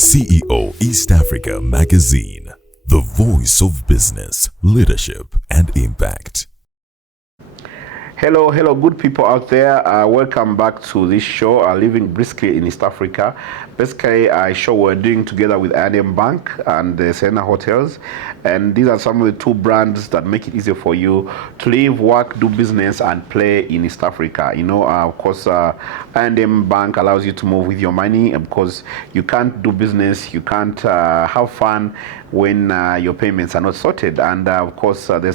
CEO East Africa Magazine, the voice of business, leadership, and impact. Hello, good people out there. Welcome back to this show, Living Briskly in East Africa. Basically, a show we're doing together with I&M Bank and the Serena Hotels. And these are some of the two brands that make it easier for you to live, work, do business, and play in East Africa. You know, of course, I&M Bank allows you to move with your money because you can't do business, you can't have fun when your payments are not sorted. And of course, the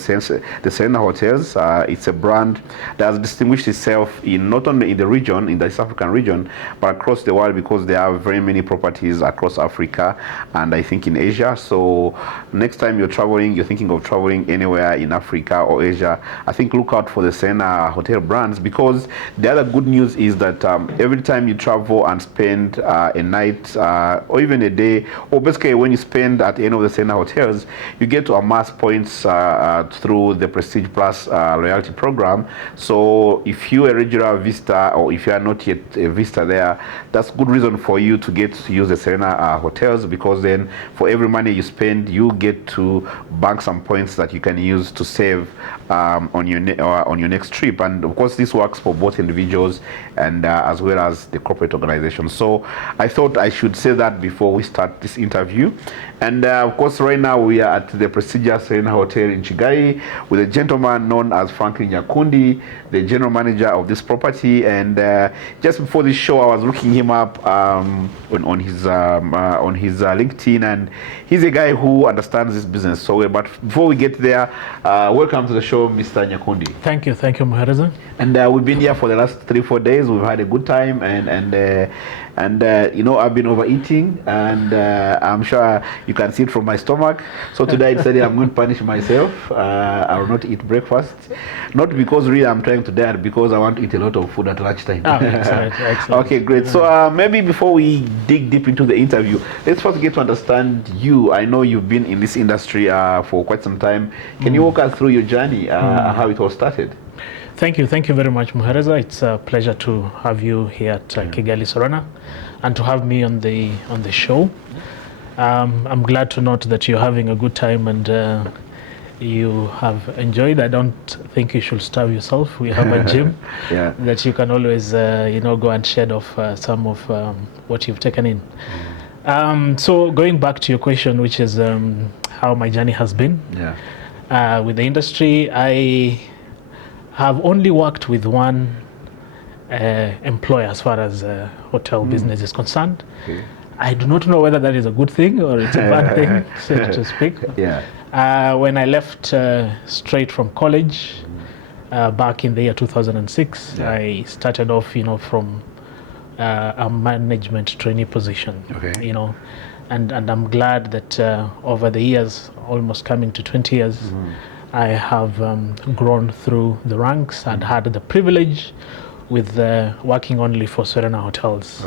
Serena Hotels, it's a brand that has distinguished itself in not only in the region, in the East African region, but across the world, because they have very many properties across Africa and I think in Asia. So next time you're traveling, you're thinking of traveling anywhere in Africa or Asia, I think look out for the Serena Hotel brands, because the other good news is that every time you travel and spend a night or even a day, or basically when you spend at the end of the Serena Hotels, you get to amass points through the Prestige Plus loyalty program. So if you're a regular visitor, or if you are not yet a visitor there, that's good reason for you to get to use the Serena Hotels, because then for every money you spend, you get to bank some points that you can use to save on your next trip. And of course, this works for both individuals and as well as the corporate organization. So I thought I should say that before we start this interview. And of course, right now we are at the prestigious Serena Hotel in Kigali with a gentleman known as Frankline Nyakundi, the general manager of this property. And just before this show, I was looking him up on his LinkedIn, and he's a guy who understands this business so well. But before we get there, welcome to the show, Mr. Nyakundi. Thank you, Muhereza. And we've been here for the last 3-4 days. We've had a good time, and you know, I've been overeating, and I'm sure you can see it from my stomach. So today I decided I'm going to punish myself. I will not eat breakfast, not because really I'm trying to diet, because I want to eat a lot of food at lunchtime. Oh, excellent. Okay, great. So maybe before we dig deep into the interview, let's first get to understand you. I know you've been in this industry for quite some time. Can you walk us through your journey, how it all started? Thank you very much, Muhereza. It's a pleasure to have you here at Kigali Serena, and to have me on the show. I'm glad to note that you're having a good time and you have enjoyed. I don't think you should starve yourself. We have a gym that you can always go and shed off some of what you've taken in. So going back to your question, which is how my journey has been with the industry, I have only worked with one employer as far as hotel business is concerned. Okay. I do not know whether that is a good thing or it's a bad thing, so to speak. When I left straight from college back in the year 2006, I started off, from a management trainee position. Okay. And I'm glad that over the years, almost coming to 20 years, I have grown through the ranks and had the privilege with working only for Serena Hotels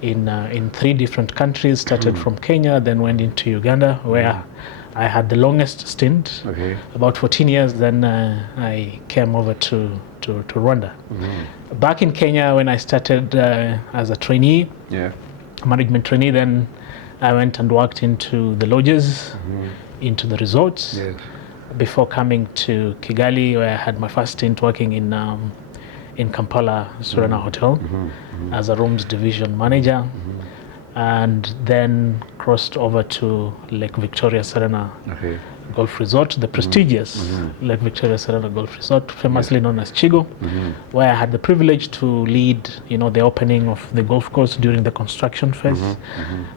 in 3 different countries. Started from Kenya, then went into Uganda, where I had the longest stint, about 14 years. Then I came over to Rwanda. Back in Kenya, when I started as a trainee, management trainee, then I went and worked into the lodges, into the resorts, before coming to Kigali, where I had my first stint working in Kampala Serena Hotel as a rooms division manager, and then crossed over to Lake Victoria Serena Golf Resort, the prestigious Lake Victoria Serena Golf Resort, famously known as Chigo, where I had the privilege to lead, the opening of the golf course during the construction phase,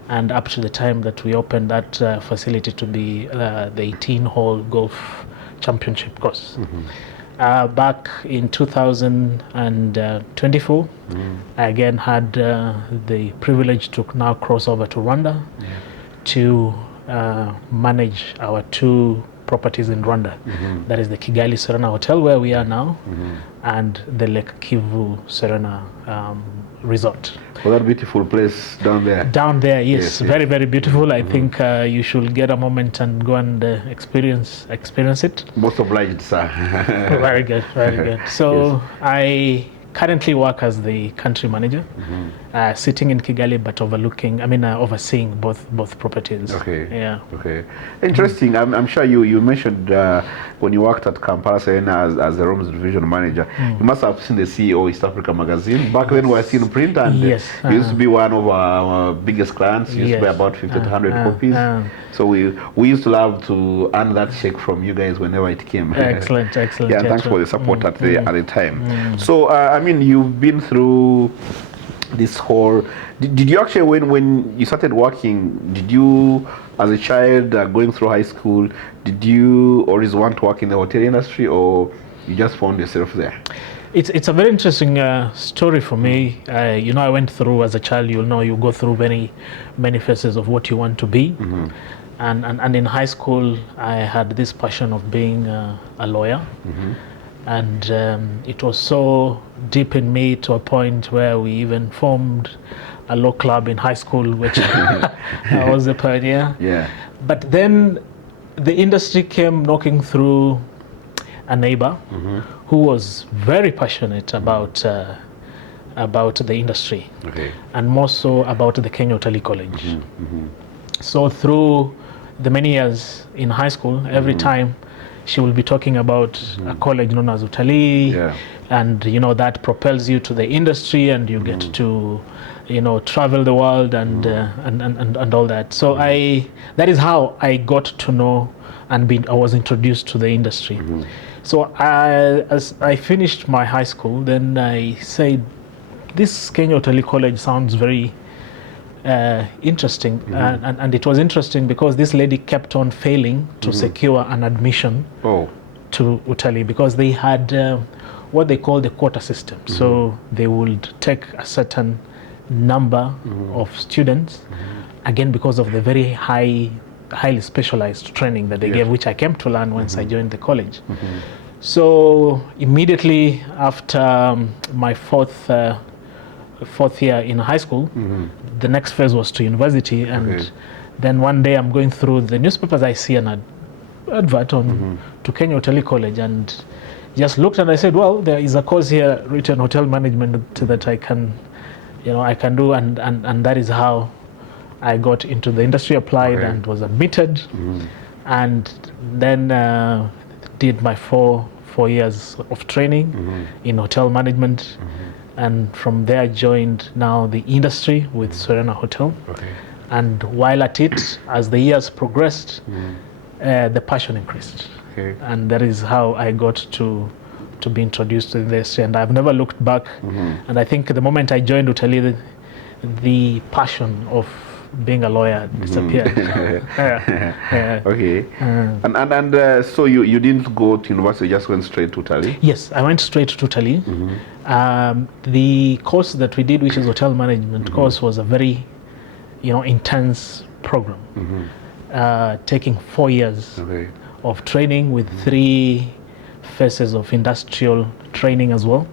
and up to the time that we opened that facility to be the 18-hole golf championship course. Back in 2024, I again had the privilege to now cross over to Rwanda to manage our 2 properties in Rwanda. That is the Kigali Serena Hotel, where we are now, and the Lake Kivu Serena Resort. Well, that beautiful place down there. Down there, yes. Very, very beautiful. I think you should get a moment and go and experience it. Most obliged, sir. Very good. So I currently work as the country manager sitting in Kigali, but overseeing both properties. Okay. Yeah. Okay. Interesting. I'm sure you mentioned when you worked at Kampala Serena as the rooms division manager, you must have seen the CEO East Africa magazine. Back then, we were seeing print, and Yes. you used to be one of our biggest clients. You used to buy about 50 to 100 copies. So we used to love to earn that check from you guys whenever it came. Excellent. Yeah, thanks for the support at the time. So you've been through this whole. Did you actually, when you started working, did you, as a child going through high school, did you always want to work in the hotel industry, or you just found yourself there? It's a very interesting story for me. I went through, as a child, you go through many phases of what you want to be. And in high school, I had this passion of being a lawyer. And it was so deep in me to a point where we even formed a law club in high school, which I was the pioneer. Yeah. But then the industry came knocking through a neighbor who was very passionate about the industry, and more so about the Kenya Hotel College. So through the many years in high school, every time she will be talking about a college known as Utalii, and that propels you to the industry, and you get to travel the world and all that. So that is how I got to know and I was introduced to the industry. So as I finished my high school, then I said, this Kenya Hotel College sounds very interesting. And it was interesting because this lady kept on failing to secure an admission to Utalii, because they had what they call the quota system. So they would take a certain number of students, again because of the very highly specialized training that they gave, which I came to learn once I joined the college. So immediately after my fourth year in high school, the next phase was to university, and then one day I'm going through the newspapers, I see an advert on to Kenya Hotel College, and just looked, and I said, well, there is a course here written hotel management that I can do, and that is how I got into the industry, applied and was admitted, and then did my four years of training in hotel management, and from there joined now the industry with Serena Hotel. And while at it, as the years progressed, the passion increased, and that is how I got to be introduced to the industry, and I've never looked back. And I think the moment I joined Utalii, the passion of being a lawyer disappeared. So you didn't go to university, you just went straight to Utalii? Yes, I went straight to Utalii. The course that we did, which is hotel management course, was a very intense program, taking 4 years of training with 3 phases of industrial training as well.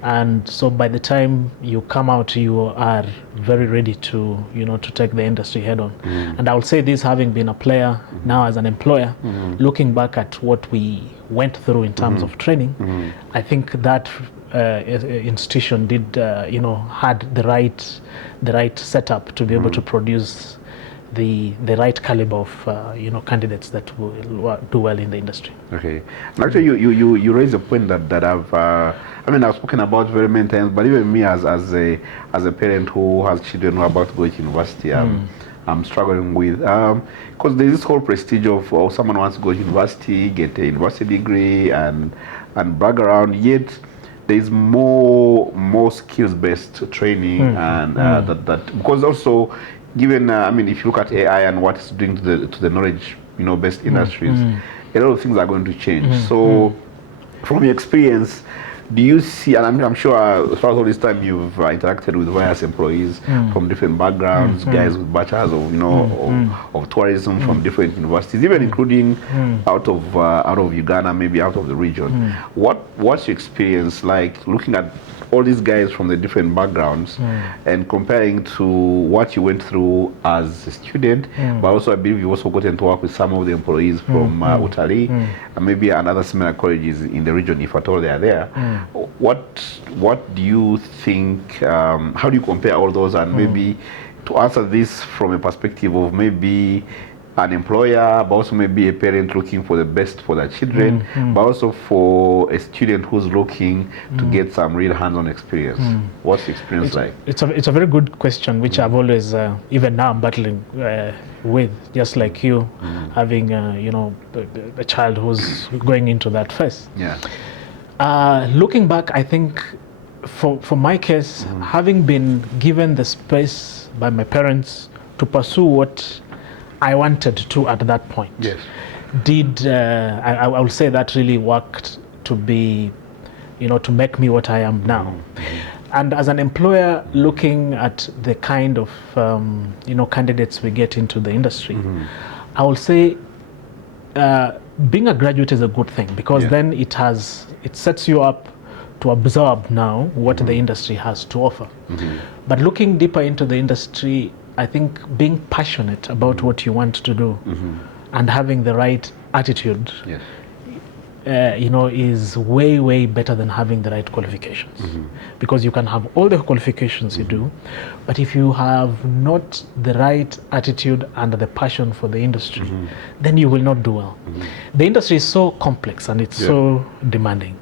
And so by the time you come out, you are very ready to to take the industry head on. And I will say this, having been a player, now as an employer, looking back at what we went through in terms of training, I think that institution did had the right setup to be able to produce the right caliber of candidates that will do well in the industry. Actually, you raise a point that I've spoken about very many times, but even me as a parent who has children who are about to go to university, I'm struggling with, because there's this whole prestige of someone wants to go to university, get a university degree, and brag around. Yet there's more skills-based training, and that because also, given if you look at AI and what it's doing to the knowledge based industries, a lot of things are going to change. So from your experience, do you see, and I'm sure throughout all this time you've interacted with various employees from different backgrounds, guys with bachelors of tourism from different universities, even including out of Uganda, maybe out of the region. What's your experience like looking at all these guys from the different backgrounds and comparing to what you went through as a student, but also I believe you also gotten to work with some of the employees from Utali and maybe another similar colleges in the region, if at all they are there. What do you think, how do you compare all those, and maybe to answer this from a perspective of maybe an employer, but also maybe a parent looking for the best for their children, but also for a student who's looking to get some real hands-on experience. What's the experience like? It's a very good question, which I've always, even now, I'm battling with, just like you, having a child who's going into that phase. Yeah. Looking back, I think for my case, having been given the space by my parents to pursue what I wanted to at that point, Yes. I will say that really worked to be, to make me what I am now. And as an employer, looking at the kind of, candidates we get into the industry, I will say being a graduate is a good thing, because then it sets you up to absorb now what the industry has to offer. But looking deeper into the industry, I think being passionate about what you want to do and having the right attitude, is way, way better than having the right qualifications. Because you can have all the qualifications you do, but if you have not the right attitude and the passion for the industry, then you will not do well. The industry is so complex and it's so demanding.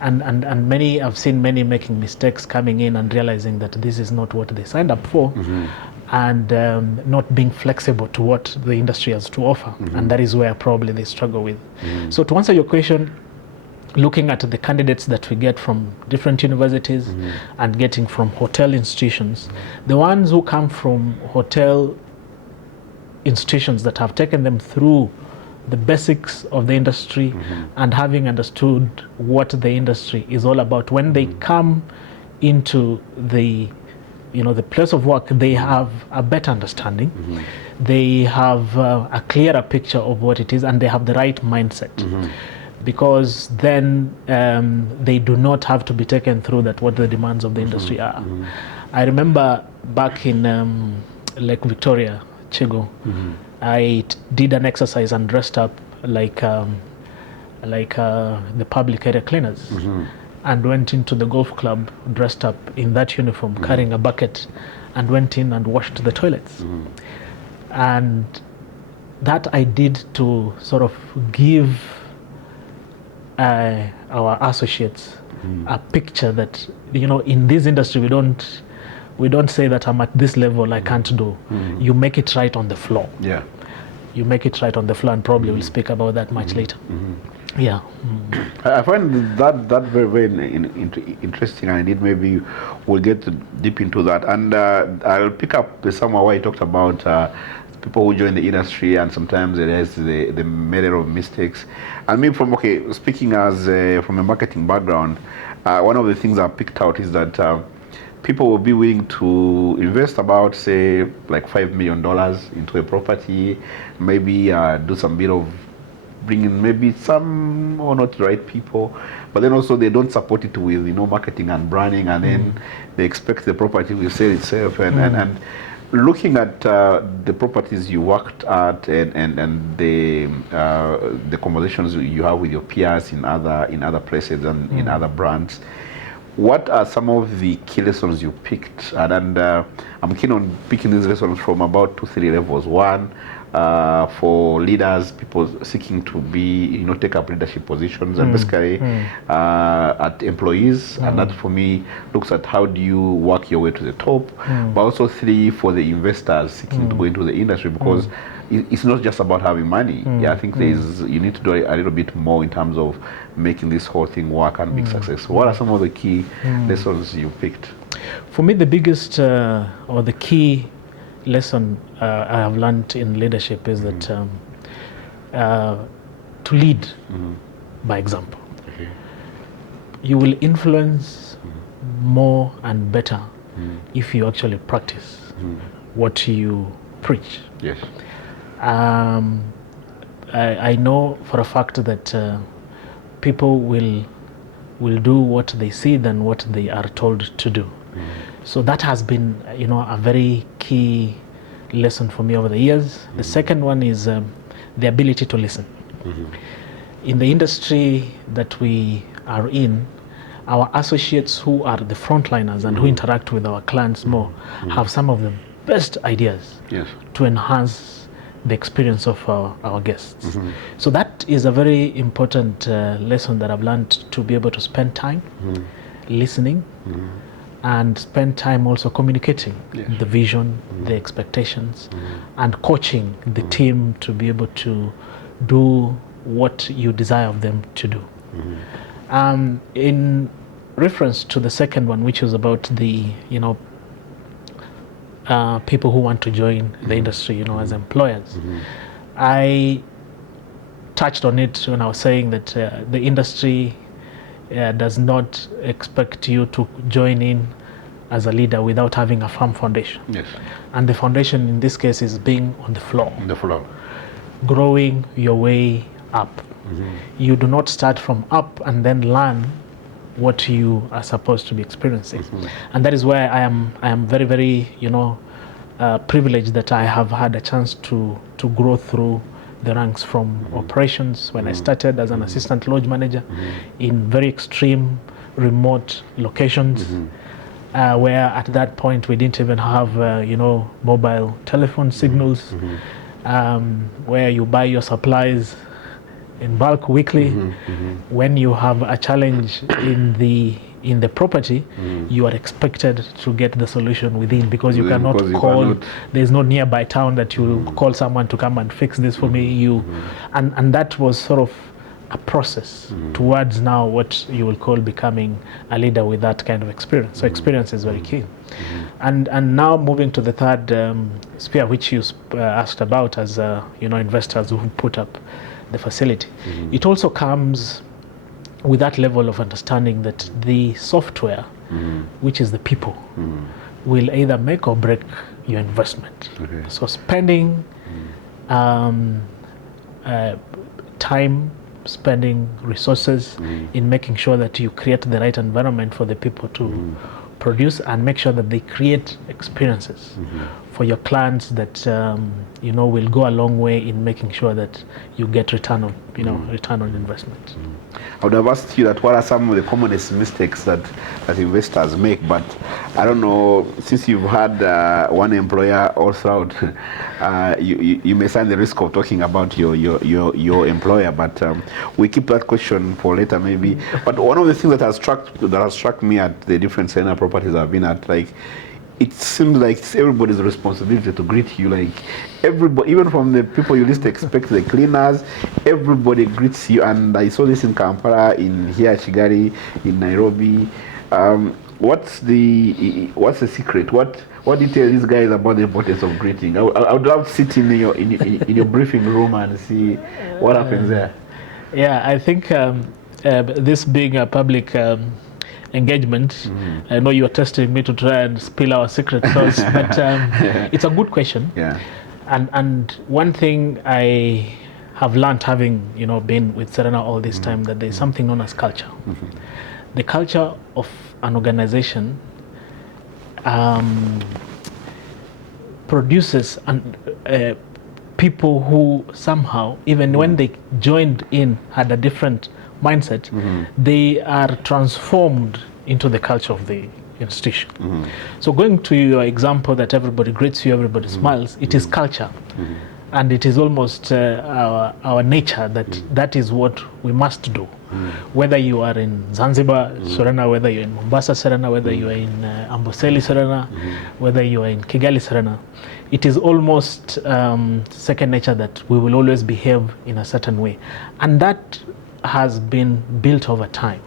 And many, I've seen many making mistakes coming in and realizing that this is not what they signed up for, and not being flexible to what the industry has to offer. And that is where probably they struggle with. So to answer your question, looking at the candidates that we get from different universities and getting from hotel institutions, the ones who come from hotel institutions that have taken them through the basics of the industry and having understood what the industry is all about, when they come into the place of work, they have a better understanding. They have a clearer picture of what it is, and they have the right mindset. Because then they do not have to be taken through what the demands of the industry are. I remember back in Lake Victoria, Chigo, I did an exercise and dressed up like the public area cleaners, and went into the golf club dressed up in that uniform, carrying a bucket, and went in and washed the toilets. And that I did to sort of give our associates a picture that, in this industry we don't say that I'm at this level, I can't do. You make it right on the floor. Yeah. You make it right on the floor, and probably we'll speak about that much later. Yeah. I find that very, very interesting, and indeed maybe we'll get deep into that. And I'll pick up the somewhere where I talked about people who join the industry, and sometimes it has the matter of mistakes. And maybe speaking as from a marketing background, one of the things I picked out is that people will be willing to invest about, say, like $5 million into a property, maybe do some bit of bringing maybe some or not right people, but then also they don't support it with marketing and branding, and then they expect the property will sell itself. And looking at the properties you worked at and the conversations you have with your peers in other places and in other brands, what are some of the key lessons you picked? And I'm keen on picking these lessons from about 2-3 levels. One, for leaders, people seeking to be, take up leadership positions, and basically at employees. And that for me looks at how do you work your way to the top. But also 3, for the investors seeking to go into the industry, because it's not just about having money. I think you need to do a little bit more in terms of making this whole thing work and be successful. What are some of the key lessons you picked? For me, the biggest or the key lesson I have learned in leadership is that to lead by example. You will influence more and better if you actually practice what you preach. Yes. I know for a fact that people will will do what they see than what they are told to do. So that has been, a very key lesson for me over the years. The second one is the ability to listen. In the industry that we are in, our associates who are the frontliners and who interact with our clients more have some of the best ideas to enhance the experience of our guests. So that is a very important lesson that I've learned, to be able to spend time listening and spend time also communicating the vision, the expectations, and coaching the team to be able to do what you desire of them to do. In reference to the second one, which is about the people who want to join the industry, as employers, I touched on it when I was saying that the industry does not expect you to join in as a leader without having a firm foundation. And the foundation in this case is being on the floor. Growing your way up. You do not start from up and then learn what you are supposed to be experiencing. And that is why I am very, very privileged that I have had a chance to grow through the ranks from operations when I started as an assistant lodge manager in very extreme remote locations, where at that point we didn't even have mobile telephone signals, where you buy your supplies in bulk weekly. When you have a challenge in the property, you are expected to get the solution within, because you cannot call. There's no nearby town that you call someone to come and fix this for me. And that was sort of a process towards now what you will call becoming a leader with that kind of experience. So experience is very key. And now moving to the third sphere, which you asked about as investors who put up the facility. It also comes with that level of understanding that the software, which is the people, will either make or break your investment. So spending time, spending resources in making sure that you create the right environment for the people to produce, and make sure that they create experiences for your clients that will go a long way in making sure that you get return on investment. I would have asked you that what are some of the commonest mistakes that investors make, but I don't know, since you've had one employer all throughout, you may stand the risk of talking about your employer, but we keep that question for later maybe. But one of the things that has struck me at the different Serena properties I've been at, like, it seems like it's everybody's responsibility to greet you. Like, everybody, even from the people you least expect, the cleaners, everybody greets you. And I saw this in Kampala, in here Kigali, in Nairobi. What's the secret? What do you tell these guys about the importance of greeting? I would love to sit in your briefing room and see what happens there. Yeah, I think this being a public engagement, I know you're testing me to try and spill our secret sauce, but it's a good question. And one thing I have learned, having been with Serena all this time, that there's something known as culture. The culture of an organization produces people who somehow, even when they joined in, had a different mindset, they are transformed into the culture of the institution. So going to your example that everybody greets you, everybody smiles, it is culture. And it is almost our nature that is what we must do. Whether you are in Zanzibar Serena, whether you're in Mombasa Serena, whether you are in Amboseli Serena, whether you are in Kigali Serena, it is almost second nature that we will always behave in a certain way. And that has been built over time.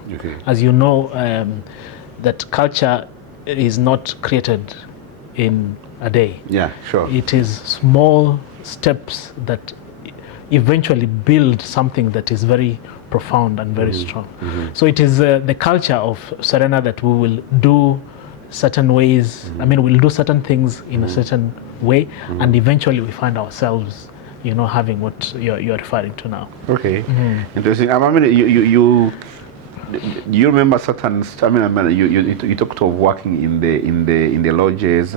As you know, that culture is not created in a day. It is small steps that eventually build something that is very profound and very strong. So it is the culture of Serena that we will do certain ways. I mean, we'll do certain things in a certain way, and eventually we find ourselves having what you're referring to now. Interesting. I mean, you do you remember certain? I mean, you talked of working in the lodges,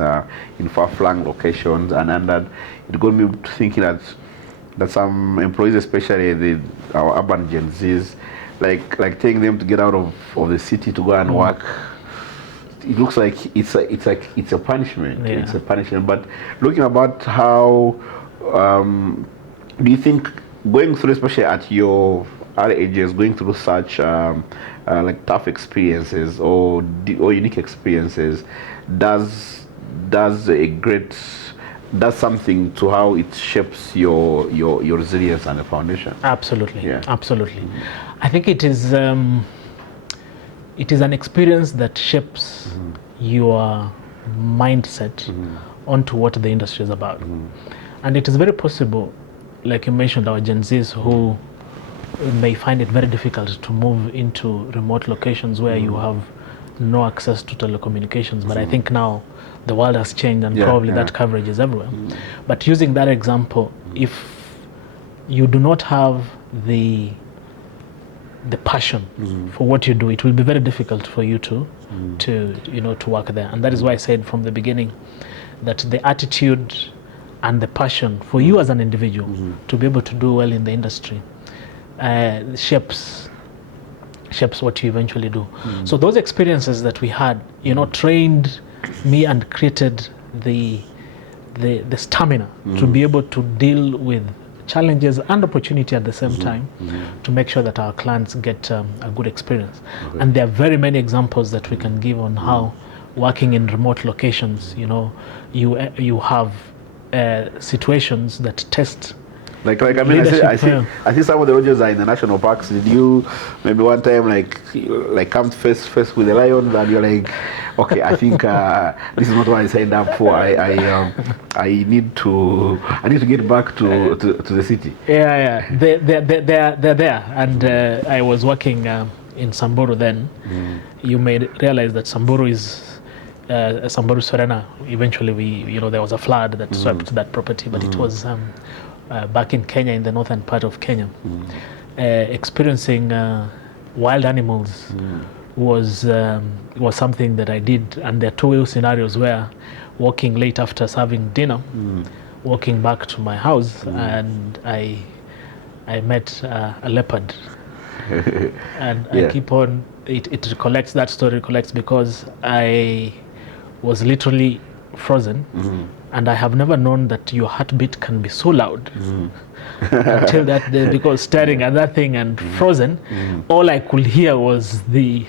in far-flung locations, and that it got me thinking that some employees, especially our urban Gen Zs, like taking them to get out of the city to go and work. It looks like it's a punishment. Yeah. It's a punishment. But looking about how do you think going through, especially at your other ages, going through such like tough experiences or unique experiences, does something to how it shapes your resilience and the foundation? Absolutely. Yeah. Absolutely. I think it is an experience that shapes your mindset onto what the industry is about. And it is very possible, like you mentioned, our Gen Zs who may find it very difficult to move into remote locations where you have no access to telecommunications. But I think now the world has changed and probably that coverage is everywhere. But using that example, if you do not have the passion for what you do, it will be very difficult for you to work there. And that is why I said from the beginning that the attitude and the passion for you as an individual to be able to do well in the industry shapes what you eventually do. So those experiences that we had, trained me and created the stamina to be able to deal with challenges and opportunity at the same time to make sure that our clients get a good experience. Okay. And there are very many examples that we can give on how working in remote locations, you have situations that test. Like I mean, I see some of the lodges are in the national parks. Did you maybe one time like come face with the lions and you're like, okay, I think this is not what I signed up for. I need to get back to the city. Yeah. They're there. And I was working in Samburu then. You may realize that Samburu is Samburu Serena. Eventually, there was a flood that swept that property, but it was back in Kenya, in the northern part of Kenya. Experiencing wild animals was something that I did, and there are two scenarios where walking late after serving dinner, walking back to my house, and I met a leopard. And I keep on, it recollects, that story recollects because I was literally frozen, and I have never known that your heartbeat can be so loud until that day, because staring at that thing and frozen, all I could hear was the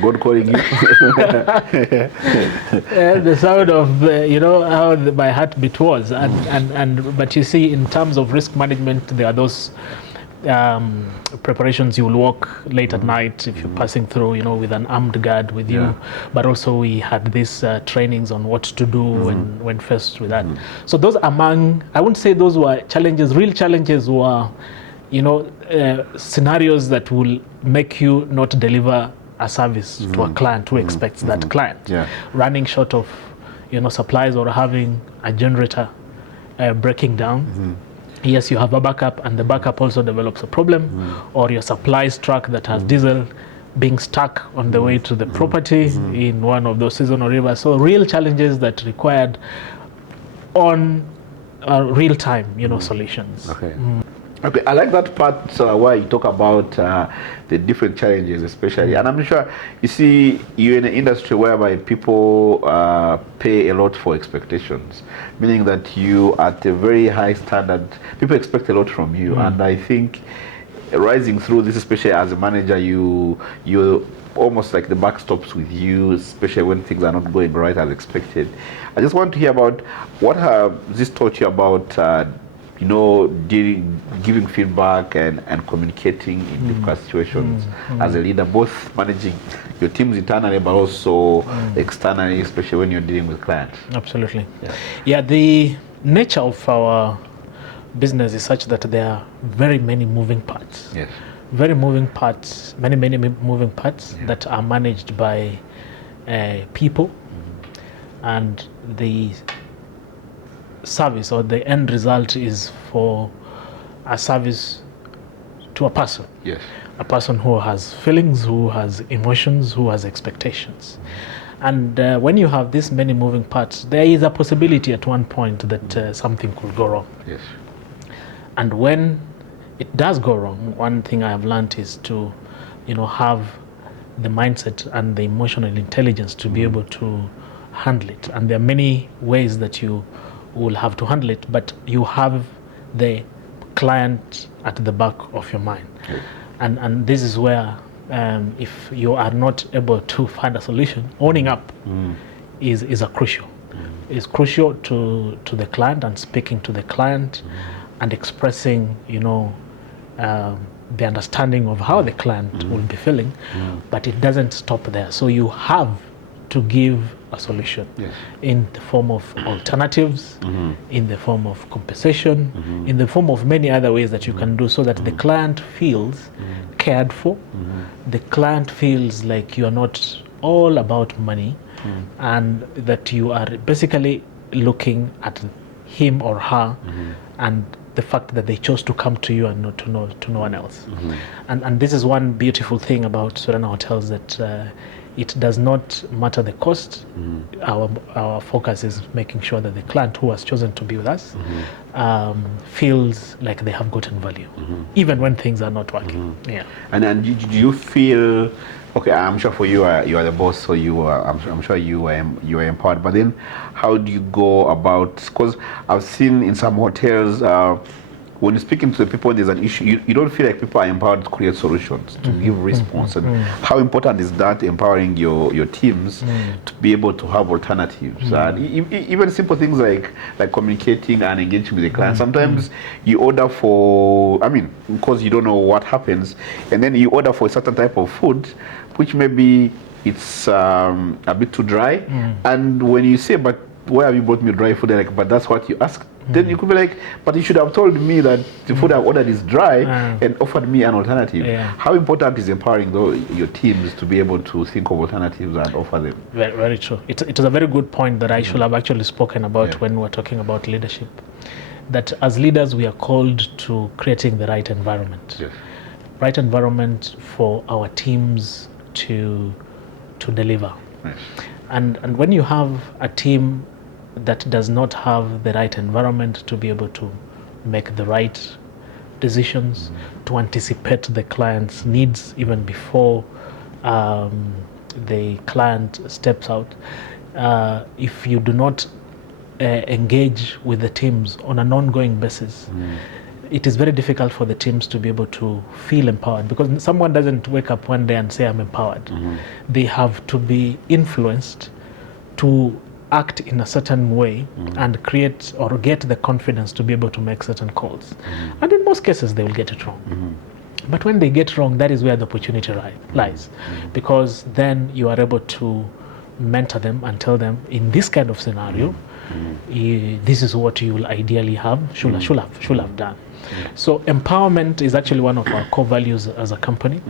God calling you. The sound of how my heartbeat was, and but you see, in terms of risk management, there are those preparations. You will walk late at night if you're passing through, with an armed guard with you. But also we had these trainings on what to do when faced with that. So those I wouldn't say those were challenges. Real challenges were, scenarios that will make you not deliver a service to a client who expects that client. Running short of, supplies, or having a generator breaking down. Yes, you have a backup, and the backup also develops a problem, or your supplies truck that has diesel being stuck on the way to the property in one of those seasonal rivers. So real challenges that required on real-time, solutions. Okay, I like that part where you talk about the different challenges, especially, and I'm sure you see you're in an industry whereby people pay a lot for expectations, meaning that you at a very high standard. People expect a lot from you, and I think rising through this, especially as a manager, you almost like the buck stops with you, especially when things are not going right as expected. I just want to hear about what have this taught you about. Giving feedback and communicating in difficult situations as a leader, both managing your teams internally but also externally, especially when you're dealing with clients. Absolutely. Yeah, the nature of our business is such that there are very many moving parts. Yes. Many moving parts that are managed by people, and the service or the end result is for a service to a person. Yes. A person who has feelings, who has emotions, who has expectations. And when you have this many moving parts, there is a possibility at one point that something could go wrong. Yes. And when it does go wrong, one thing I have learned is to, have the mindset and the emotional intelligence to be able to handle it. And there are many ways that you will have to handle it, but you have the client at the back of your mind. Yes. And this is where if you are not able to find a solution, owning up is a crucial. It's crucial to the client and speaking to the client and expressing, the understanding of how the client will be feeling, but it doesn't stop there. So you have to give a solution in the form of alternatives, in the form of compensation, in the form of many other ways that you can do so that the client feels cared for. The client feels like you are not all about money and that you are basically looking at him or her and the fact that they chose to come to you and not to no one else. And this is one beautiful thing about Serena Hotels, that it does not matter the cost. Our focus is making sure that the client who has chosen to be with us feels like they have gotten value, even when things are not working. Yeah. And do you feel, okay, I'm sure for you, you are the boss, so I'm sure you are empowered. But then, how do you go about? Because I've seen in some hotels, when you're speaking to the people, there's an issue. You don't feel like people are empowered to create solutions, to give response. And how important is that, empowering your teams to be able to have alternatives? And even simple things like communicating and engaging with the client. Sometimes you order for, because you don't know what happens, and then you order for a certain type of food, which maybe it's a bit too dry. And when you say, but why have you brought me dry food? They're like, but that's what you asked. Then you could be like, but you should have told me that the food I've ordered is dry and offered me an alternative. How important is empowering your teams to be able to think of alternatives and offer them? Very, very true. It is a very good point that I should have actually spoken about when we're talking about leadership. That as leaders, we are called to creating the right environment. Yes. Right environment for our teams to deliver. Yes. And when you have a team that does not have the right environment to be able to make the right decisions, to anticipate the client's needs even before the client steps out, if you do not engage with the teams on an ongoing basis, it is very difficult for the teams to be able to feel empowered, because someone doesn't wake up one day and say, I'm empowered. They have to be influenced to act in a certain way and create or get the confidence to be able to make certain calls. And in most cases, they will get it wrong. But when they get wrong, that is where the opportunity lies. Because then you are able to mentor them and tell them, in this kind of scenario, this is what you will ideally have, should have done. So empowerment is actually one of our core values as a company,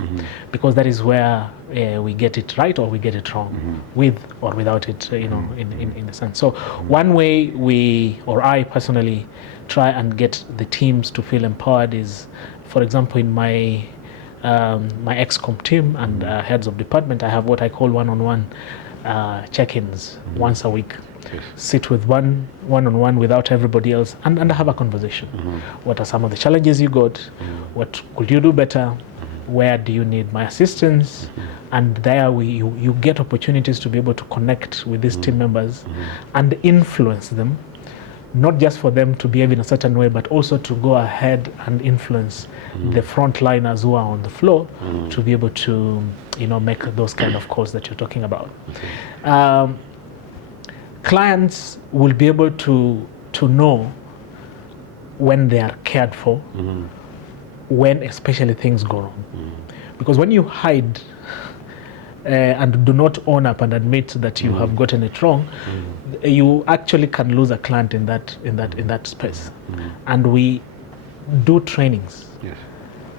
because that is where we get it right or we get it wrong, with or without it, in a sense. So one way I personally try and get the teams to feel empowered is, for example, in my ex-com team and heads of department, I have what I call one-on-one check-ins once a week. Yes. Sit with one-on-one without everybody else and have a conversation. What are some of the challenges you got? What could you do better? Where do you need my assistance? And there you get opportunities to be able to connect with these team members and influence them, not just for them to behave in a certain way, but also to go ahead and influence the frontliners who are on the floor to be able to make those kind of calls that you're talking about. Clients will be able to know when they are cared for, when especially things go wrong. Because when you hide and do not own up and admit that you have gotten it wrong, you actually can lose a client in that space. And we do trainings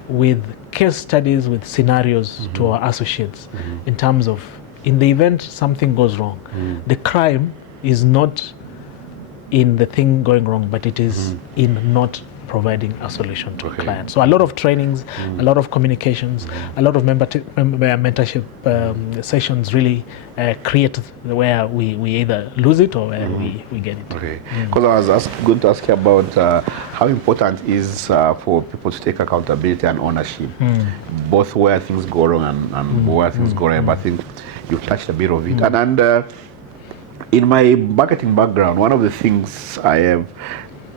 with case studies, with scenarios to our associates in terms of, in the event something goes wrong, the crime is not in the thing going wrong, but it is in not providing a solution to a client. So a lot of trainings, a lot of communications, a lot of mentorship sessions really create where we either lose it or where we get it. Okay. Because I was going to ask you about how important is for people to take accountability and ownership, both where things go wrong and where things go right. But I think you've touched a bit of it. And in my marketing background, one of the things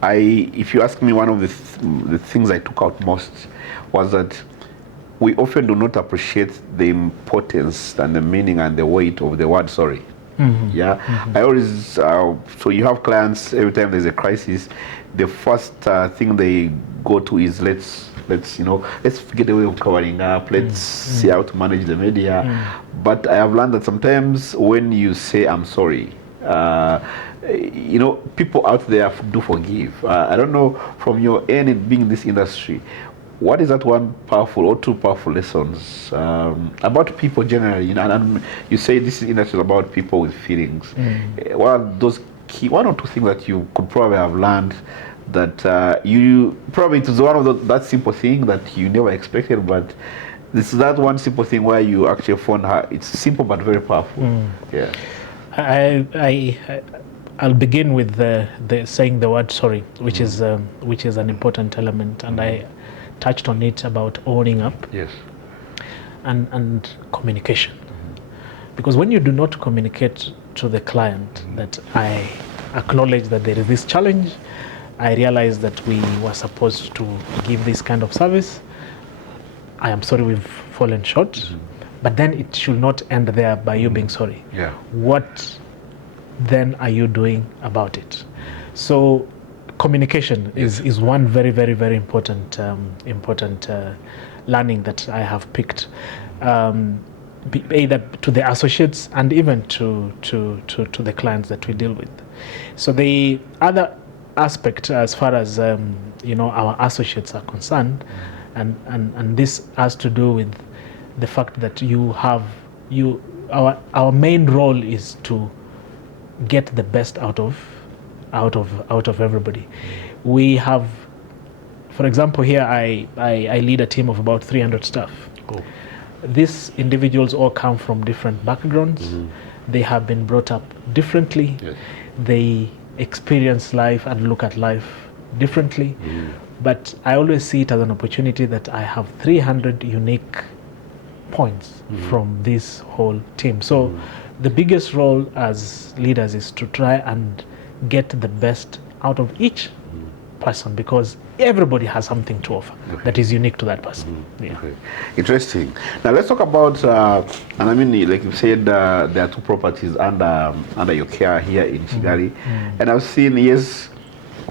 if you ask me, one of the things I took out most was that we often do not appreciate the importance and the meaning and the weight of the word sorry. I always, so you have clients, every time there's a crisis, the first thing they go to is let's get away with covering up, let's see how to manage the media. But I have learned that sometimes when you say I'm sorry, people out there do forgive. I don't know, from your end in being in this industry, what is that one powerful or two powerful lessons about people generally? And you say this industry is about people with feelings. What are those key one or two things that you could probably have learned that you probably, it was one of that simple thing that you never expected, but this is that one simple thing where you actually found it's simple but very powerful. I'll begin with the saying the word sorry, which is an important element, and I touched on it about owning up. Yes. And communication. Because when you do not communicate to the client that I acknowledge that there is this challenge, I realize that we were supposed to give this kind of service, I am sorry we've fallen short, but then it should not end there by you being sorry. What then are you doing about it? So communication is one very, very, very important learning that I have picked, either to the associates and even to the clients that we deal with. So the other aspect, as far as our associates are concerned, and this has to do with the fact that our main role is to get the best out of everybody. We have, for example, here I lead a team of about 300 staff. These individuals all come from different backgrounds. They have been brought up differently. They experience life and look at life differently. But I always see it as an opportunity that I have 300 unique points from this whole team. So the biggest role as leaders is to try and get the best out of each person, because everybody has something to offer that is unique to that person. Interesting. Now let's talk about, and I mean, like you said, there are two properties under your care here in Kigali, and I've seen, yes,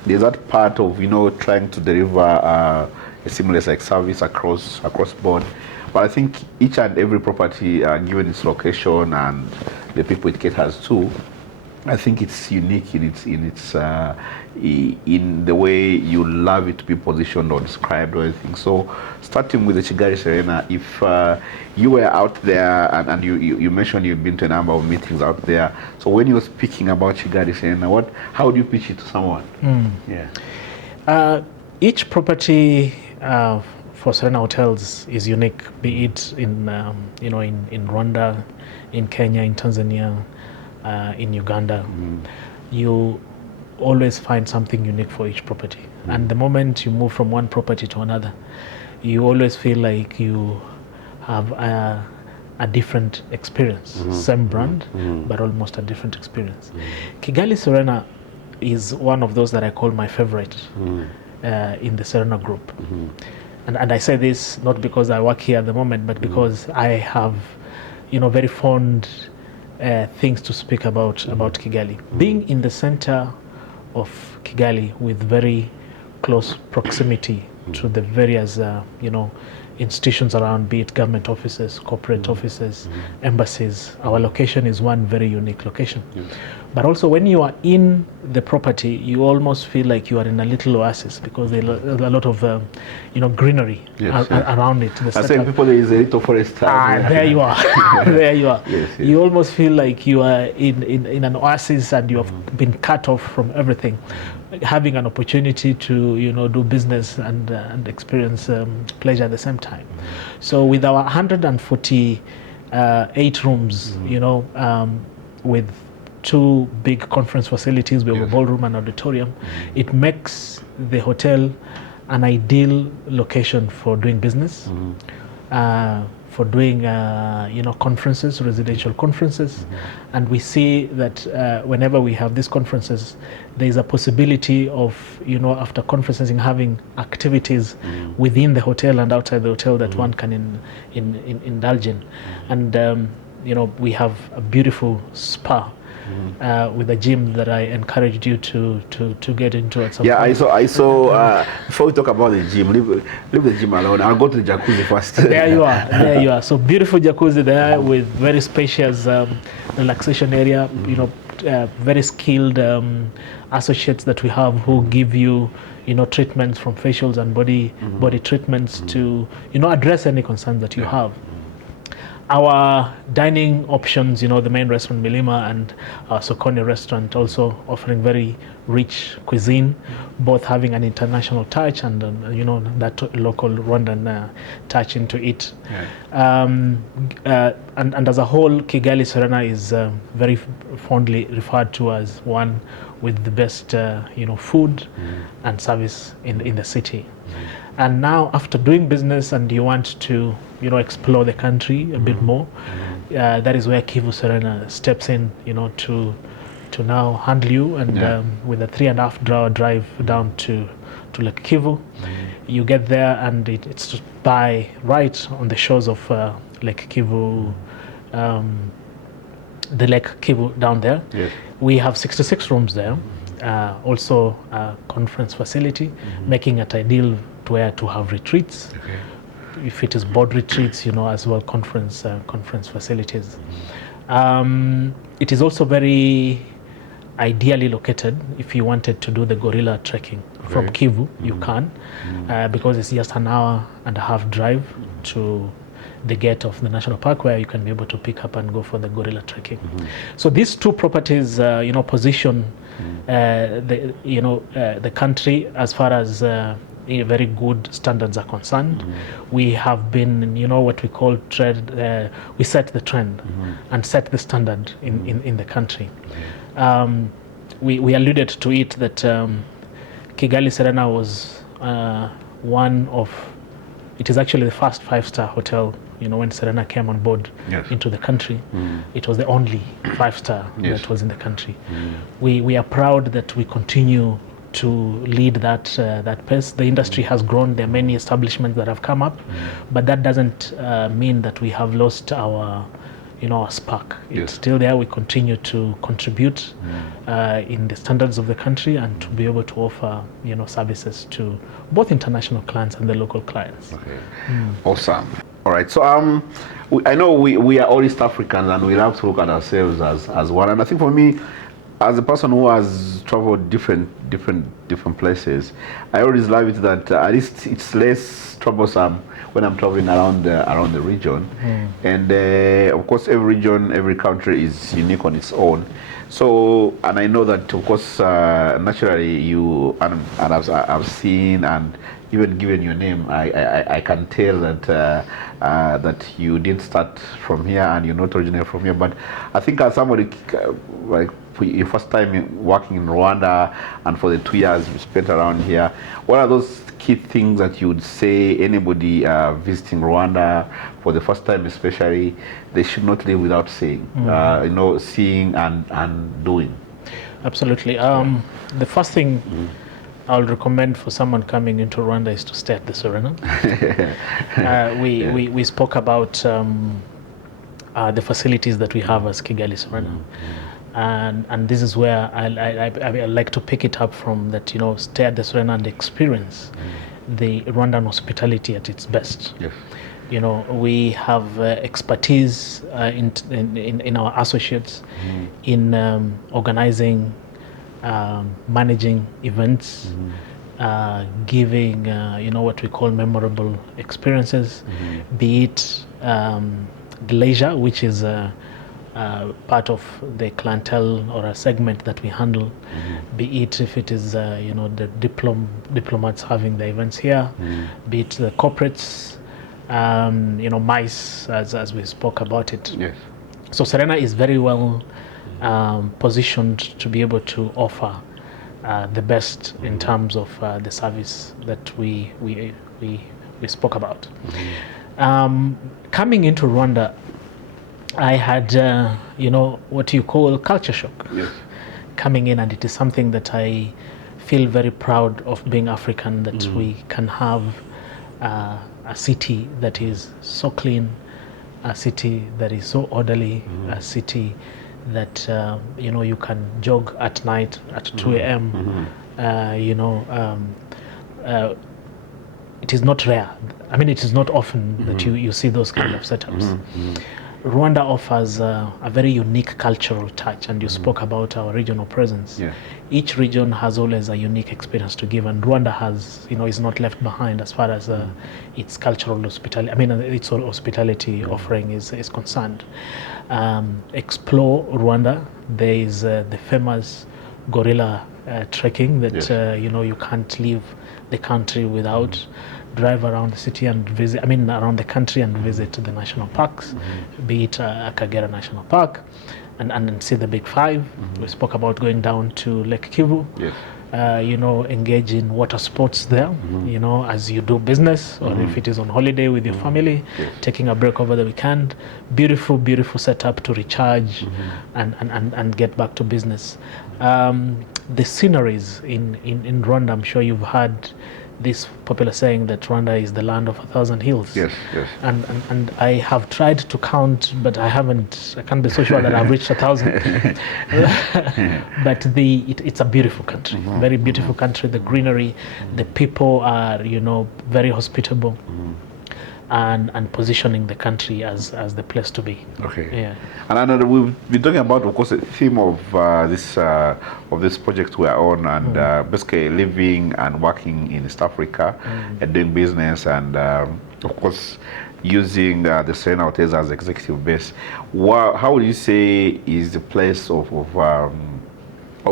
there's that part of trying to deliver a seamless service across board. But I think each and every property, given its location and the people it caters to, I think it's unique in the way you love it to be positioned or described or anything. So, starting with the Kigali Serena, if you were out there and you mentioned you've been to a number of meetings out there. So, when you were speaking about Kigali Serena, how do you pitch it to someone? Each property for Serena Hotels is unique, be it in Rwanda, in Kenya, in Tanzania, in Uganda. You always find something unique for each property. And the moment you move from one property to another, you always feel like you have a different experience. Same brand, but almost a different experience. Kigali Serena is one of those that I call my favorite in the Serena group. And I say this not because I work here at the moment, but because I have, very fond things to speak about Kigali. Being in the center of Kigali with very close proximity to the various, institutions around, be it government offices, corporate offices, embassies. Our location is one very unique location. But also when you are in the property, you almost feel like you are in a little oasis, because there's a lot of, greenery around it. I say people, there is a little forest. There you are. There you are. Yes. You almost feel like you are in an oasis and you have been cut off from everything. having an opportunity to do business and experience pleasure at the same time. So with our 148 rooms, with 2 big conference facilities, we have a ballroom and auditorium, it makes the hotel an ideal location for doing business, for doing conferences, residential conferences. And we see that whenever we have these conferences, there is a possibility of after conferences having activities within the hotel and outside the hotel that one can indulge in. And we have a beautiful spa with a gym that I encouraged you to get into at some point. I saw before we talk about the gym, leave the gym alone. I'll go to the jacuzzi first. There you are. So beautiful jacuzzi there with very spacious relaxation area, very skilled associates that we have who give you treatments from facials and body treatments to address any concerns that you have. Our dining options, the main restaurant Milima and our Sokoni restaurant, also offering very rich cuisine, both having an international touch and that local Rwandan touch into it. And as a whole, Kigali Serena is very fondly referred to as one with the best food and service in the city. And now, after doing business and you want to explore the country a bit more, that is where Kivu Serena steps in to now handle you, and with a 3.5-hour drive down to Lake Kivu. You get there and it's just right on the shores of Lake Kivu, the Lake Kivu down there. We have 66 rooms there, also a conference facility, making it ideal to have retreats. If it is board retreats, as well conference facilities. It is also very ideally located. If you wanted to do the gorilla trekking from Kivu, you can, because it's just an 1.5-hour drive to the gate of the national park, where you can be able to pick up and go for the gorilla trekking. So these 2 properties, position the country as far as very good standards are concerned. We have been, what we call we set the trend and set the standard in the country. We alluded to it that Kigali Serena was it is actually the first 5-star hotel, when Serena came on board into the country. It was the only 5-star that was in the country. We are proud that we continue to lead that pace. The industry has grown. There are many establishments that have come up, but that doesn't mean that we have lost our spark. It's still there. We continue to contribute in the standards of the country and to be able to offer services to both international clients and the local clients. Awesome. All right. So I know we are all East Africans and we love to look at ourselves as one. And I think for me, as a person who has traveled different places, I always love it that at least it's less troublesome when I'm traveling around the region. And of course, every region, every country is unique on its own. So, and I know that of course, naturally you and I've seen and even given your name, I can tell that you didn't start from here and you're not originally from here. But I think as somebody like your first time working in Rwanda and for the 2 years you spent around here, what are those key things that you would say anybody visiting Rwanda for the first time especially, they should not leave without saying, seeing and doing? Absolutely. The first thing I'll recommend for someone coming into Rwanda is to stay at the Serena. We spoke about the facilities that we have as Kigali Serena. And this is where I like to pick it up from, that stay at the Serena and experience the Rwandan hospitality at its best. We have expertise in our associates in organizing, managing events, giving what we call memorable experiences, be it leisure, which is part of the clientele or a segment that we handle, be it if it is the diplomats having the events here, be it the corporates, MICE as we spoke about it. Yes. So Serena is very well positioned to be able to offer the best in terms of the service that we spoke about. Coming into Rwanda, I had, what you call culture shock. Yes. Coming in, and it is something that I feel very proud of being African, that we can have a city that is so clean, a city that is so orderly, a city that, you can jog at night at 2 a.m. It is not rare. I mean, it is not often that you see those kind of setups. Rwanda offers a very unique cultural touch, and you spoke about our regional presence. Yeah. Each region has always a unique experience to give, and Rwanda has, is not left behind as far as its cultural hospitality. I mean, its hospitality offering is concerned. Explore Rwanda. There is the famous gorilla trekking that you can't leave the country without. Drive around the city and visit, around the country and visit the national parks, be it Akagera National Park, and see the Big Five. We spoke about going down to Lake Kivu, engage in water sports there, as you do business, or if it is on holiday with your family, taking a break over the weekend. Beautiful, beautiful setup to recharge and get back to business. The sceneries in Rwanda, I'm sure you've heard this popular saying that Rwanda is the land of 1,000 hills. Yes, yes. And I have tried to count, but I can't be so sure that I've reached 1,000. But it's a beautiful country, very beautiful country. The greenery, the people are, very hospitable. And positioning the country as the place to be. Okay. Yeah. And I know we've been talking about, of course, the theme of this project we are on, and basically living and working in East Africa and doing business, and of course using the Serena Hotels as executive base. How would you say is the place of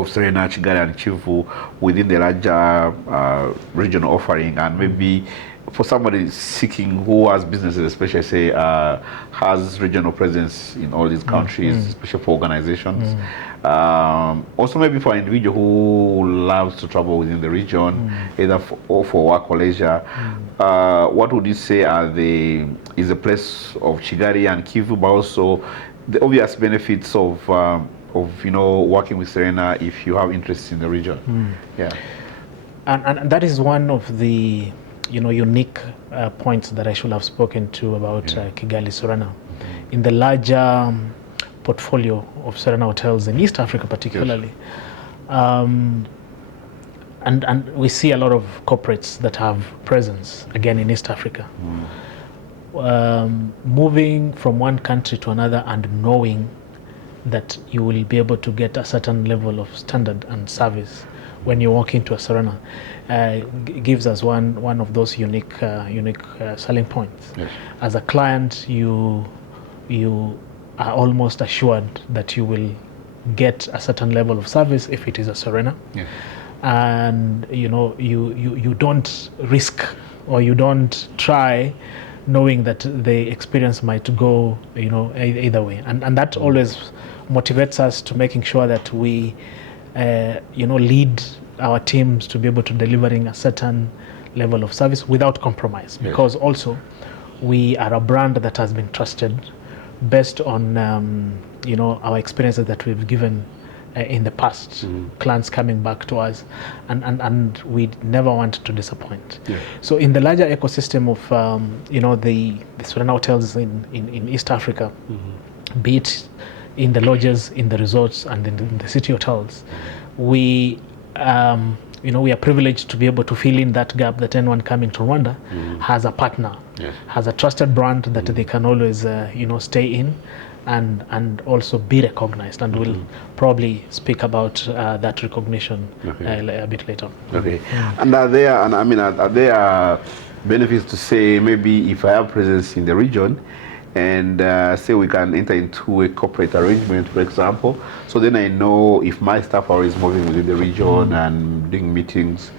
Serena, Kigali, and Kivu within the larger regional offering, and maybe for somebody seeking who has businesses, especially say has regional presence in all these countries, especially for organizations. Also maybe for an individual who loves to travel within the region, either for work or leisure. What would you say is the place of Kigali and Kivu, but also the obvious benefits of working with Serena if you have interests in the region? Yeah. And that is one of the unique points that I should have spoken to about Kigali Serena. In the larger portfolio of Serena Hotels in East Africa particularly, and we see a lot of corporates that have presence, again, in East Africa. Moving from one country to another and knowing that you will be able to get a certain level of standard and service when you walk into a Serena gives us one of those unique selling points. Yes. As a client, you are almost assured that you will get a certain level of service if it is a Serena. Yes. And you don't risk, or you don't try knowing that the experience might go either way, and that always motivates us to making sure that we lead our teams to be able to delivering a certain level of service without compromise. Yes. Because also we are a brand that has been trusted based on our experiences that we've given in the past, clients coming back to us, and we never want to disappoint. Yeah. So in the larger ecosystem of the Serena Hotels in East Africa, be it in the lodges, in the resorts, and in the city hotels, we are privileged to be able to fill in that gap that anyone coming to Rwanda has a partner, has a trusted brand that they can always stay in and also be recognized, and we'll probably speak about that recognition a bit later. Okay. And are there benefits to say, maybe if I have presence in the region, and say we can enter into a corporate arrangement, for example. So then I know if my staff are always moving within the region and doing meetings,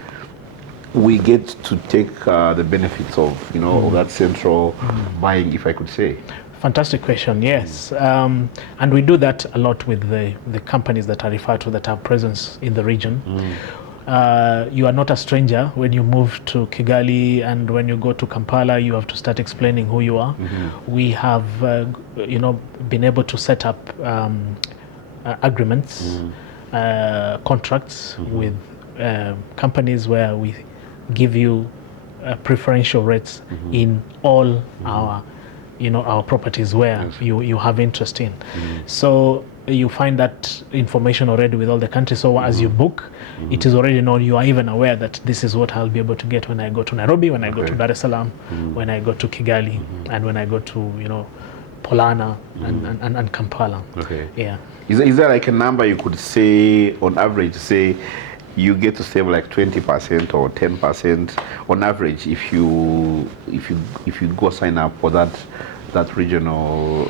we get to take the benefits of, of that central buying, if I could say. Fantastic question. Yes, and we do that a lot with the companies that are referred to that have presence in the region. You are not a stranger when you move to Kigali, and when you go to Kampala, you have to start explaining who you are. We have, been able to set up agreements, contracts with companies where we give you preferential rates in all our properties where you have interest in. So you find that information already with all the countries. So as you book, it is already known. You are even aware that this is what I'll be able to get when I go to Nairobi, when I go to Dar es Salaam, when I go to Kigali, and when I go to Polana and Kampala. Okay. Yeah. Is there like a number you could say on average? Say you get to save like 20% or 10% on average if you go sign up for that regional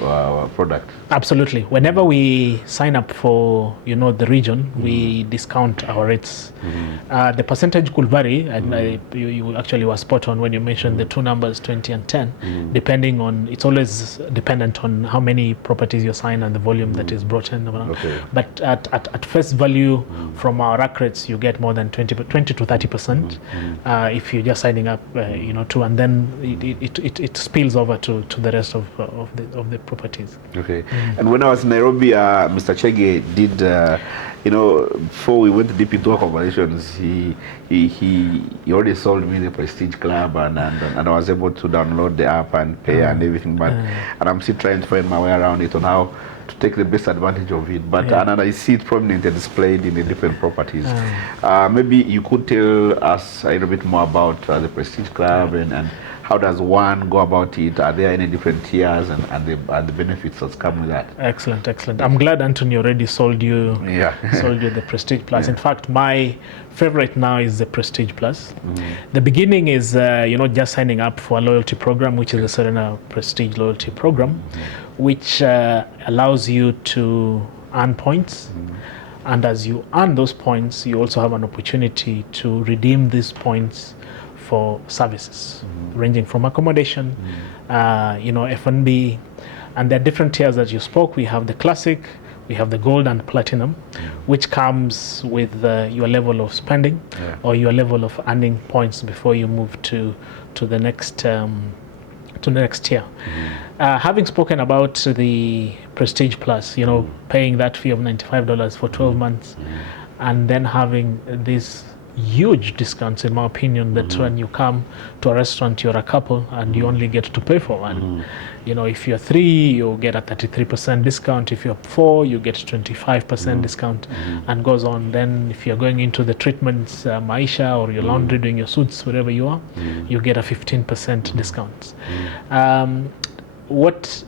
product. Absolutely. Whenever we sign up for the region, we discount our rates. The percentage could vary, and you actually were spot on when you mentioned the two numbers, 20 and 10, depending on, it's always dependent on how many properties you sign and the volume that is brought in. Okay. But at face value, from our rack rates, you get more than 20 to 30% if you're just signing up, and then it spills over to the rest of the properties. Okay. And when I was in Nairobi, Mr. Chege did, before we went deep into our conversations, he already sold me the Prestige Club, and I was able to download the app and pay and everything. But and I'm still trying to find my way around it on how to take the best advantage of it. But and I see it prominent and displayed in the different properties. Maybe you could tell us a little bit more about the Prestige Club and how does one go about it? Are there any different tiers and the benefits that come with that? Excellent. I'm glad Anthony already sold you the Prestige Plus. In fact, my favorite now is the Prestige Plus. The beginning is just signing up for a loyalty program, which is the Serena Prestige Loyalty Program, which allows you to earn points. And as you earn those points, you also have an opportunity to redeem these points for services ranging from accommodation, F&B, and there are different tiers that you spoke. We have the classic, we have the gold and platinum, which comes with your level of spending or your level of earning points before you move to the next tier. Having spoken about the Prestige Plus, paying that fee of $95 for 12 months, and then having this huge discounts, in my opinion, that when you come to a restaurant, you're a couple and you only get to pay for one. If you're 3, you get a 33% discount. If you're 4, you get 25% discount, and goes on. Then if you're going into the treatments, Maisha, or your laundry, doing your suits, wherever you are, you get a 15% discount. What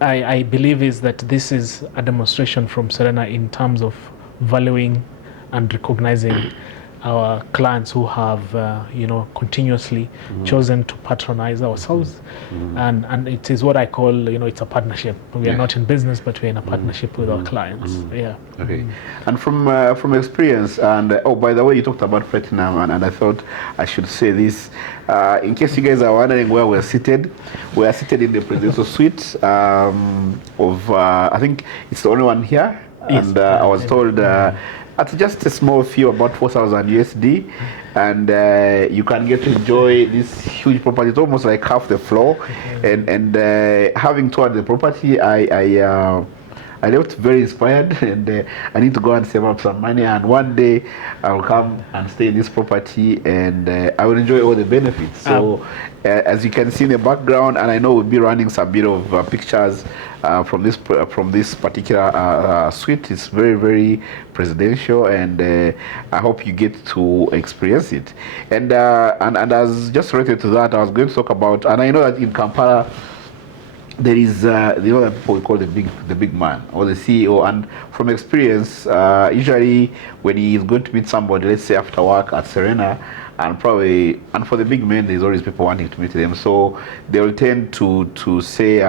I believe is that this is a demonstration from Serena in terms of valuing and recognizing our clients who have continuously chosen to patronize ourselves, and it is what I call it's a partnership. We are not in business, but we're in a partnership with our clients. Okay. And from experience, and by the way, you talked about platinum, and I thought I should say this in case you guys are wondering where we're seated. We are seated in the presidential suite of I think it's the only one here. And I was told at just a small fee, about 4,000 USD, and you can get to enjoy this huge property. It's almost like half the floor. And having toured the property, I left very inspired, and I need to go and save up some money. And one day I will come and stay in this property, and I will enjoy all the benefits. So as you can see in the background, and I know we'll be running some bit of pictures from this particular suite. It's very, very presidential, and I hope you get to experience it. And as just related to that, I was going to talk about, and I know that in Kampala there is the people we call the big man or the CEO, and from experience, usually when he is going to meet somebody, let's say after work at Serena, and for the big men, there's always people wanting to meet them. So they'll tend to say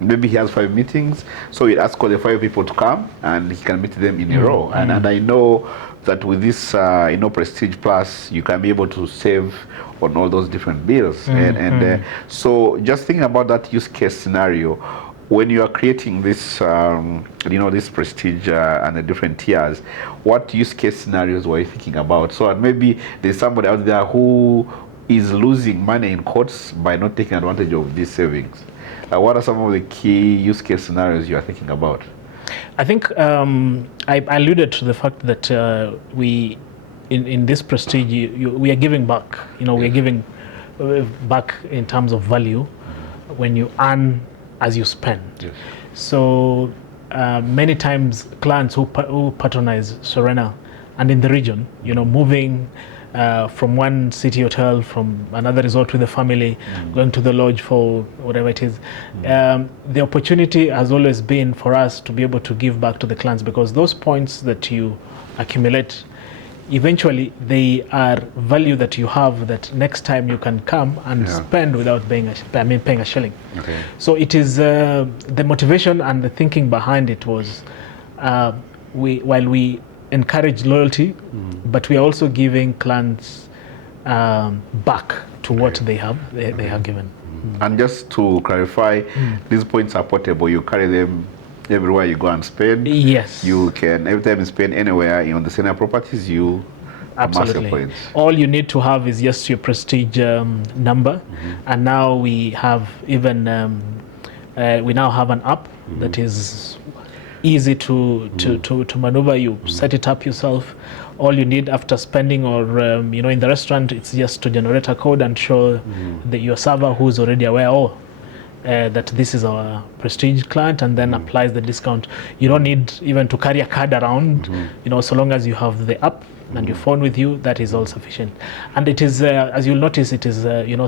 maybe he has 5 meetings, so he asks all the 5 people to come, and he can meet them in a row. And I know that with this Prestige Plus, you can be able to save on all those different bills. So just thinking about that use case scenario, when you are creating this, this Prestige and the different tiers, what use case scenarios were you thinking about? So maybe there's somebody out there who is losing money in quotes by not taking advantage of these savings. What are some of the key use case scenarios you are thinking about? I think I alluded to the fact that we, in this Prestige, we are giving back. We are giving back in terms of value when you earn as you spend. Yes. So many times clients who patronize Serena and in the region, moving from one city hotel, from another resort with the family, going to the lodge for whatever it is. The opportunity has always been for us to be able to give back to the clients, because those points that you accumulate, eventually they are value that you have, that next time you can come and spend without paying a shilling. Okay. So it is the motivation and the thinking behind it was while we encourage loyalty, but we are also giving clients back to what they have given. And just to clarify, these points are portable. You carry them everywhere you go and spend. Yes. You can, every time you spend anywhere on the Serena properties, you amass your points. All you need to have is just your Prestige number, and now we have even we now have an app that is easy to maneuver. You set it up yourself. All you need after spending or in the restaurant, it's just to generate a code and show your server, who's already aware that this is our Prestige client, and then applies the discount. You don't need even to carry a card around. So long as you have the app and your phone with you, that is all sufficient. And it is, as you'll notice, it is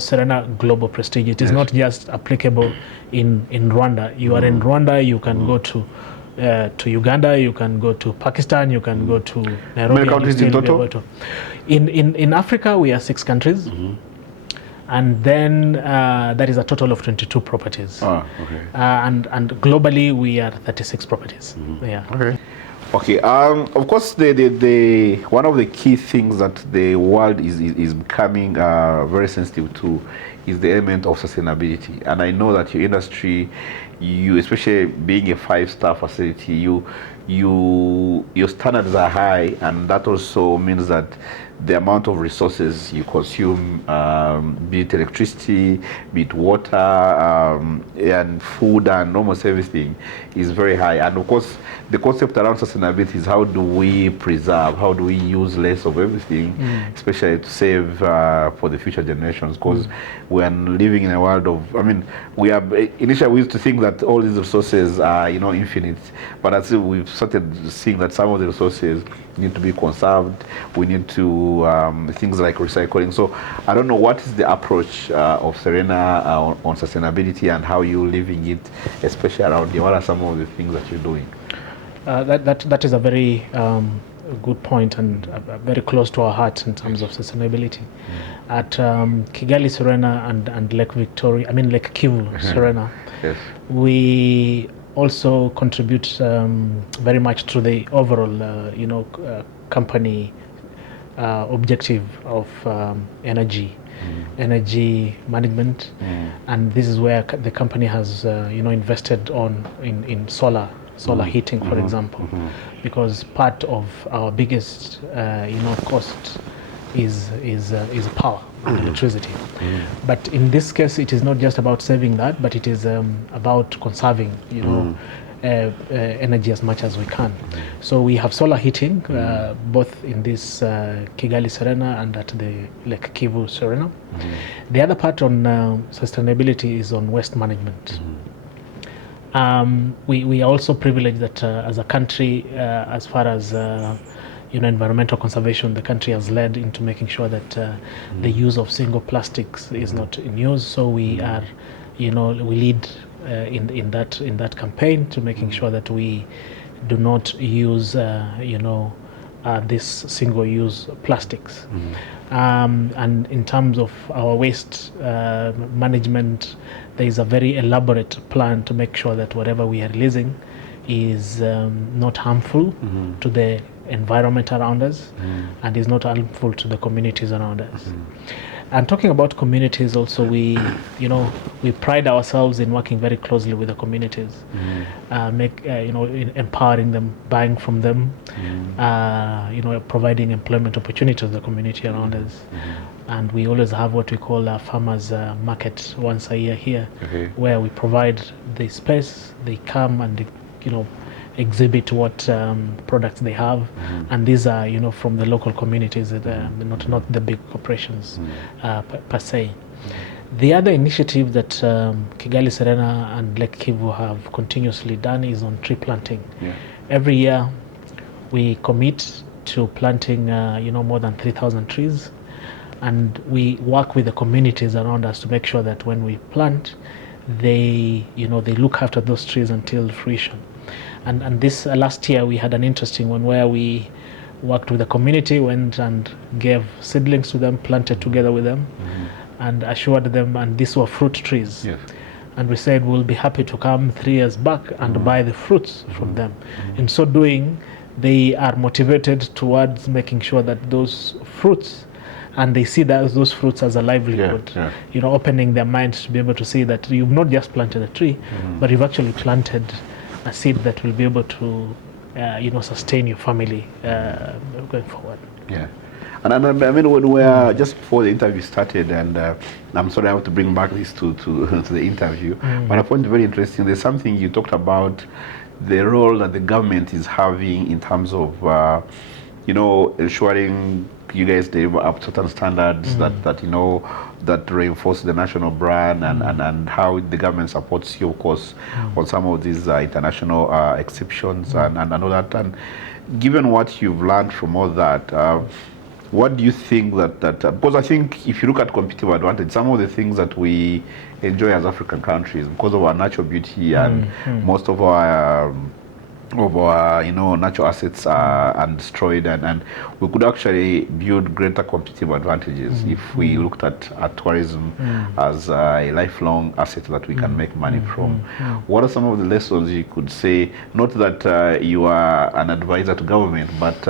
Serena Global Prestige. It is not just applicable in Rwanda. You are in Rwanda, you can go to Uganda, you can go to Pakistan, you can go to Nairobi. How many countries in total? In Africa, we are 6 countries. And then that is a total of 22 properties. Okay. And globally, we are 36 properties. Yeah. Okay. Of course, the one of the key things that the world is becoming very sensitive to is the element of sustainability. And I know that your industry, you, especially being a 5-star facility, your standards are high, and that also means that the amount of resources you consume, be it electricity, be it water, and food, and almost everything, is very high. And of course, the concept around sustainability is how do we preserve, how do we use less of everything, especially to save for the future generations, because we are living in a world of, initially we used to think that all these resources are, infinite, but as we've started seeing that some of the resources need to be conserved, we need to things like recycling. So I don't know, what is the approach of Serena on sustainability, and how you're living it, especially around here? What are some of the things that you're doing? That is a very good point, and very close to our heart in terms of sustainability. At Kigali Serena and Lake Kivu Serena, we also contribute very much to the overall company objective of energy management, and this is where the company has invested in solar heating, for example, because part of our biggest cost is power, electricity. But in this case, it is not just about saving that, but it is about conserving energy as much as we can. So we have solar heating both in this Kigali Serena and at the Lake Kivu Serena. The other part on sustainability is on waste management. We are also privileged that as a country, as far as environmental conservation, the country has led into making sure that the use of single plastics is not in use. So we are, we lead in that campaign to making sure that we do not use these single-use plastics. And in terms of our waste management, there is a very elaborate plan to make sure that whatever we are releasing is not harmful to the environment around us and is not harmful to the communities around us. And talking about communities also, we pride ourselves in working very closely with the communities, empowering them, buying from them, providing employment opportunities to the community around us. And we always have what we call a farmers market once a year here, where we provide the space. They come and exhibit what products they have, and these are from the local communities, not the big corporations per se. The other initiative that Kigali Serena and Lake Kivu have continuously done is on tree planting. Every year we commit to planting more than 3,000 trees, and we work with the communities around us to make sure that when we plant, they look after those trees until fruition. And this last year we had an interesting one where we worked with the community, went and gave seedlings to them, planted together with them, and assured them, and these were fruit trees. And we said we'll be happy to come 3 years back and buy the fruits from them. In so doing, they are motivated towards making sure that those fruits, and they see those fruits as a livelihood, opening their minds to be able to see that you've not just planted a tree, but you've actually planted a seed that will be able to, sustain your family going forward. And I mean, when we are just before the interview started, and I'm sorry I have to bring back this to the interview, but I find it very interesting. There's something you talked about, the role that the government is having in terms of, ensuring you guys deliver up to certain standards that reinforce the national brand, and how the government supports you, of course, on some of these international exceptions and all that. And given what you've learned from all that, what do you think that because I think if you look at competitive advantage, some of the things that we enjoy as African countries, because of our natural beauty and most of our natural assets are undestroyed, and we could actually build greater competitive advantages if we looked at tourism as a lifelong asset that we can make money from. What are some of the lessons you could say, not that you are an advisor to government, but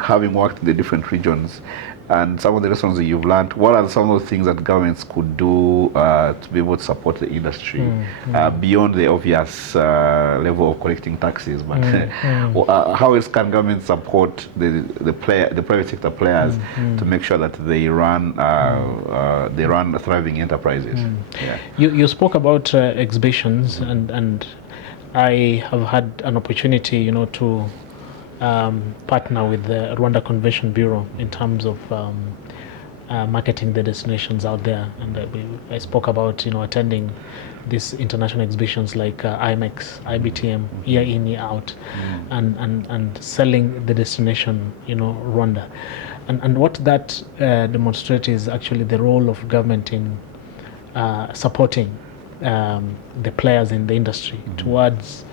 having worked in the different regions, and some of the lessons that you've learned, what are some of the things that governments could do to be able to support the industry beyond the obvious level of collecting taxes? But how else can government support the private sector players to make sure that they run thriving enterprises? You spoke about exhibitions, and I have had an opportunity, to partner with the Rwanda Convention Bureau in terms of marketing the destinations out there, and I spoke about attending these international exhibitions like IMEX, IBTM, year in, year out, and selling the destination, Rwanda, and what that demonstrates is actually the role of government in supporting the players in the industry towards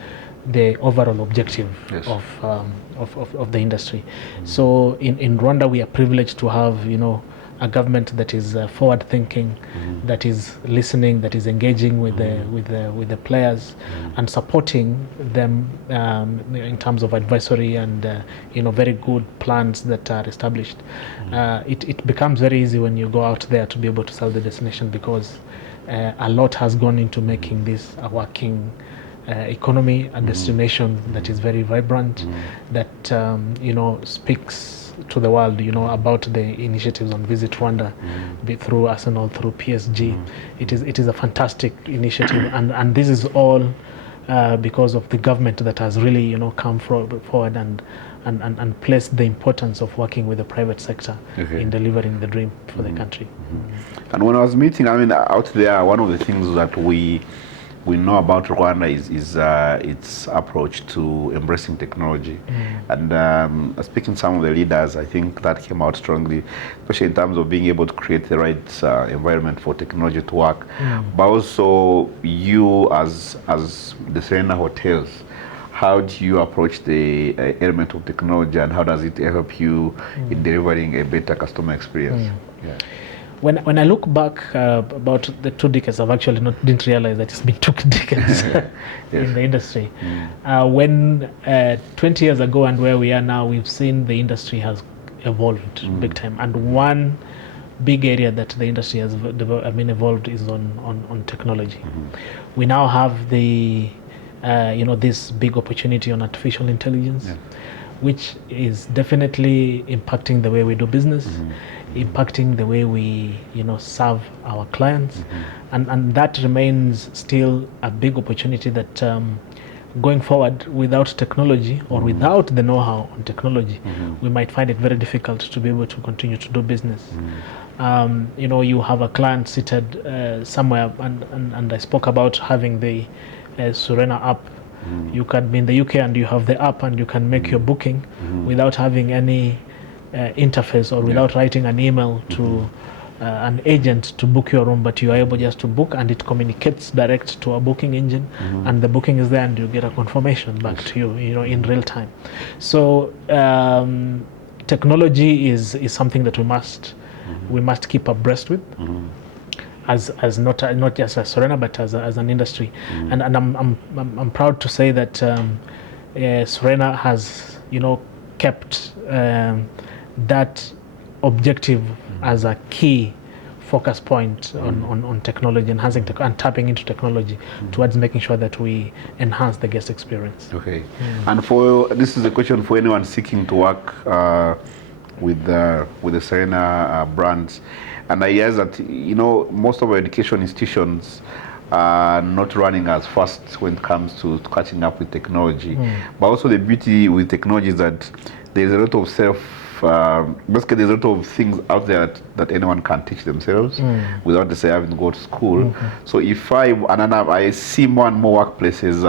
the overall objective of the industry. So in Rwanda, we are privileged to have a government that is forward thinking, that is listening, that is engaging with the players and supporting them in terms of advisory and very good plans that are established. It becomes very easy when you go out there to be able to sell the destination, because a lot has gone into making this a working economy and destination that is very vibrant, that speaks to the world about the initiatives on Visit Rwanda, be through Arsenal, through PSG. It is a fantastic initiative, and this is all because of the government that has really come forward and placed the importance of working with the private sector in delivering the dream for the country. And when I was meeting, out there, one of the things that we know about Rwanda is its approach to embracing technology. And speaking to some of the leaders, I think that came out strongly, especially in terms of being able to create the right environment for technology to work. But also you as the Serena Hotels, how do you approach the element of technology, and how does it help you in delivering a better customer experience? Yeah. When I look back about the 2 decades, I've actually didn't realize that it's been 2 decades in the industry. When 20 years ago and where we are now, we've seen the industry has evolved big time. And one big area that the industry has evolved is on technology. We now have the this big opportunity on artificial intelligence, which is definitely impacting the way we do business, impacting the way we serve our clients, and that remains still a big opportunity that going forward, without technology or without the know-how on technology, we might find it very difficult to be able to continue to do business. You have a client seated somewhere, and I spoke about having the Serena app. You can be in the UK and you have the app and you can make your booking without having any interface or without writing an email to an agent to book your room, but you are able just to book, and it communicates direct to a booking engine, and the booking is there, and you get a confirmation back to you, in real time. So technology is something that we must keep abreast with, as not just as Serena, but as an industry. And I'm proud to say that Serena has kept that objective as a key focus point on technology, and tapping into technology towards making sure that we enhance the guest experience. Okay. And this is a question for anyone seeking to work with the Serena brands. And I guess that most of our education institutions are not running as fast when it comes to catching up with technology. But also the beauty with technology is that there's a lot of basically there's a lot of things out there that anyone can teach themselves without necessarily having to go to school. So I see more and more workplaces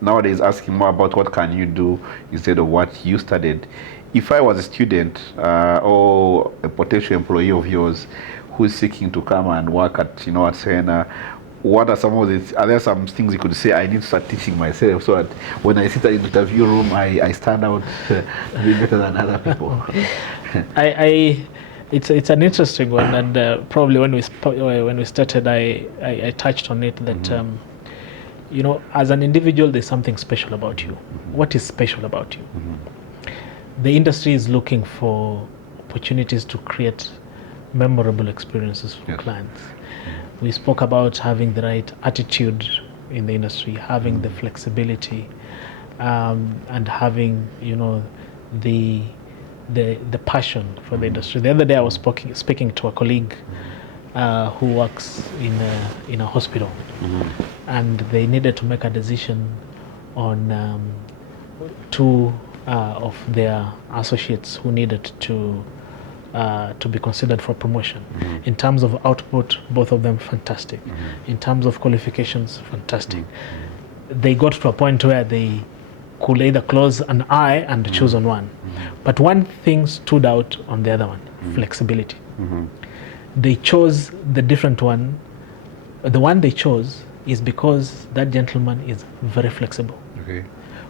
nowadays asking more about what can you do instead of what you studied. If I was a student or a potential employee of yours who's seeking to come and work at Serena, what are are there some things you could say I need to start teaching myself so that when I sit in the interview room, I stand out being better than other people? It's an interesting one, and probably when we started, I touched on it that as an individual, there's something special about you. What is special about you? The industry is looking for opportunities to create memorable experiences for clients. We spoke about having the right attitude in the industry, having the flexibility, and having the passion for the industry. The other day I was speaking to a colleague who works in a hospital, and they needed to make a decision on two of their associates who needed to be considered for promotion. In terms of output, both of them fantastic. In terms of qualifications, fantastic. They got to a point where they could either close an eye and choose on one. But one thing stood out on the other one, flexibility. They chose the different one. The one they chose is because that gentleman is very flexible.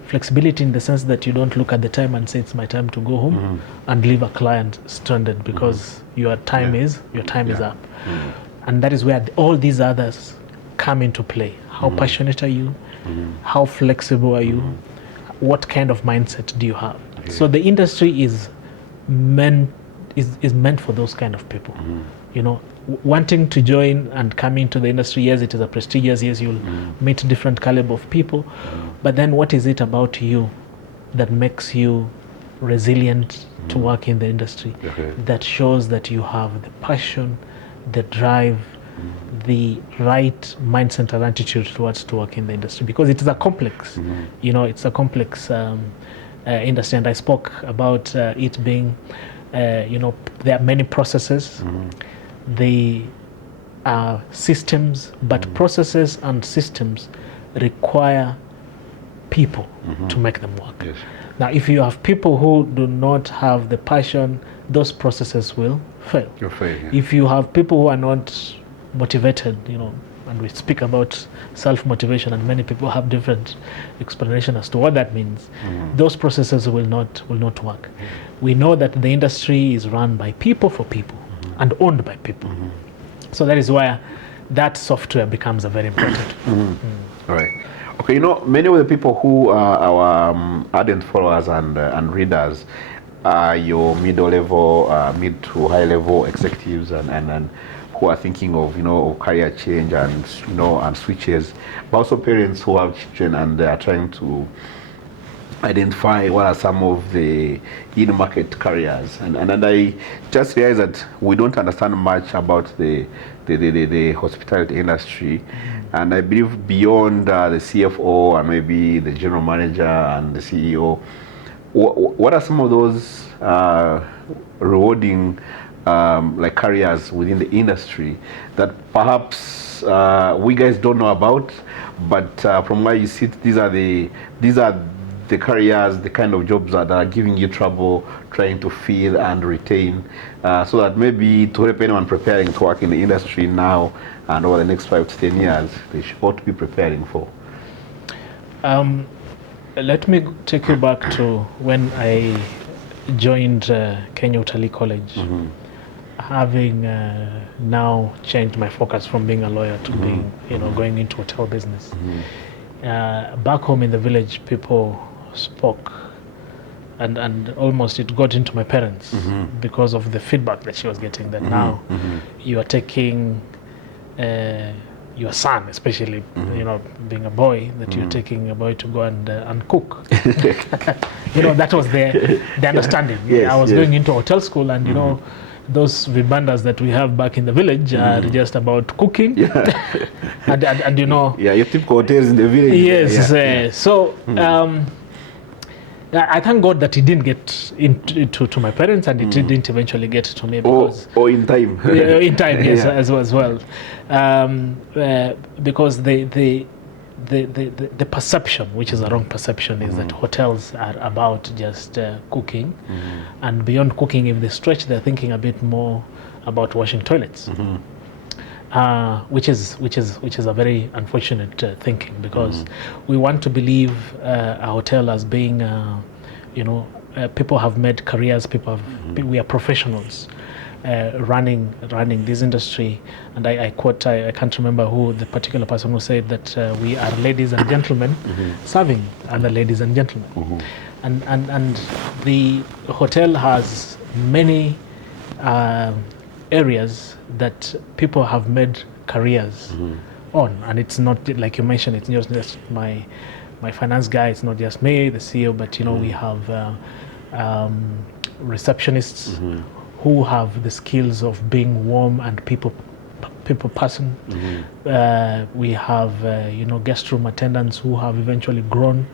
Flexibility in the sense that you don't look at the time and say it's my time to go home and leave a client stranded because your time is up. And that is where all these others come into play. How passionate are you? How flexible are you? What kind of mindset do you have? So the industry is meant for those kind of people. Wanting to join and come into the industry, yes, it is a prestigious, yes, you'll meet different caliber of people, but then what is it about you that makes you resilient to work in the industry, that shows that you have the passion, the drive, the right mindset and attitude towards to work in the industry? Because it is a complex, it's a complex industry, and I spoke about it being, there are many processes. They are systems, but processes and systems require people to make them work. Now, if you have people who do not have the passion, those processes will fail. If you have people who are not motivated, and we speak about self-motivation, and many people have different explanation as to what that means, those processes will not work. We know that the industry is run by people for people and owned by people. So that is why that software becomes a very important. Right. Okay, you know, many of the people who are our ardent followers and readers are your middle level, mid to high level executives and who are thinking of, you know, of career change and, you know, and switches, but also parents who have children and they are trying to identify what are some of the in-market careers. And I just realized that we don't understand much about the hospitality industry. And I believe beyond the CFO and maybe the general manager and the CEO, what are some of those rewarding like careers within the industry that perhaps we guys don't know about, but from where you sit, these are the careers, the kind of jobs that are giving you trouble trying to fill and retain, so that maybe to help anyone preparing to work in the industry now and over the next 5 to 10 years, they ought to be preparing for? Let me take you back to when I joined Kenya Utalii College, having now changed my focus from being a lawyer to being, you know, going into hotel business. Back home in the village, people spoke, and almost it got into my parents because of the feedback that she was getting, that now you are taking your son, especially, you know, being a boy, that you're taking a boy to go and cook. You know, that was the understanding. Yes, I was yes. going into hotel school, and you know, those vibandas that we have back in the village are just about cooking. and you know, your typical hotels in the village. yes. So I thank God that it didn't get into my parents, and it didn't eventually get to me, because or in time. in time, yes, as well, because the perception, which is a wrong perception, is that hotels are about just cooking, and beyond cooking, if they stretch, they're thinking a bit more about washing toilets. Which is a very unfortunate thinking, because we want to believe a hotel as being, you know, people have made careers. We are professionals running this industry. And I quote, I can't remember who the particular person who said that we are ladies and gentlemen serving other ladies and gentlemen. And the hotel has many areas that people have made careers on, and it's not, like you mentioned, it's just my finance guy, it's not just me, the CEO, but you know, we have receptionists who have the skills of being warm and people person. We have you know, guest room attendants who have eventually grown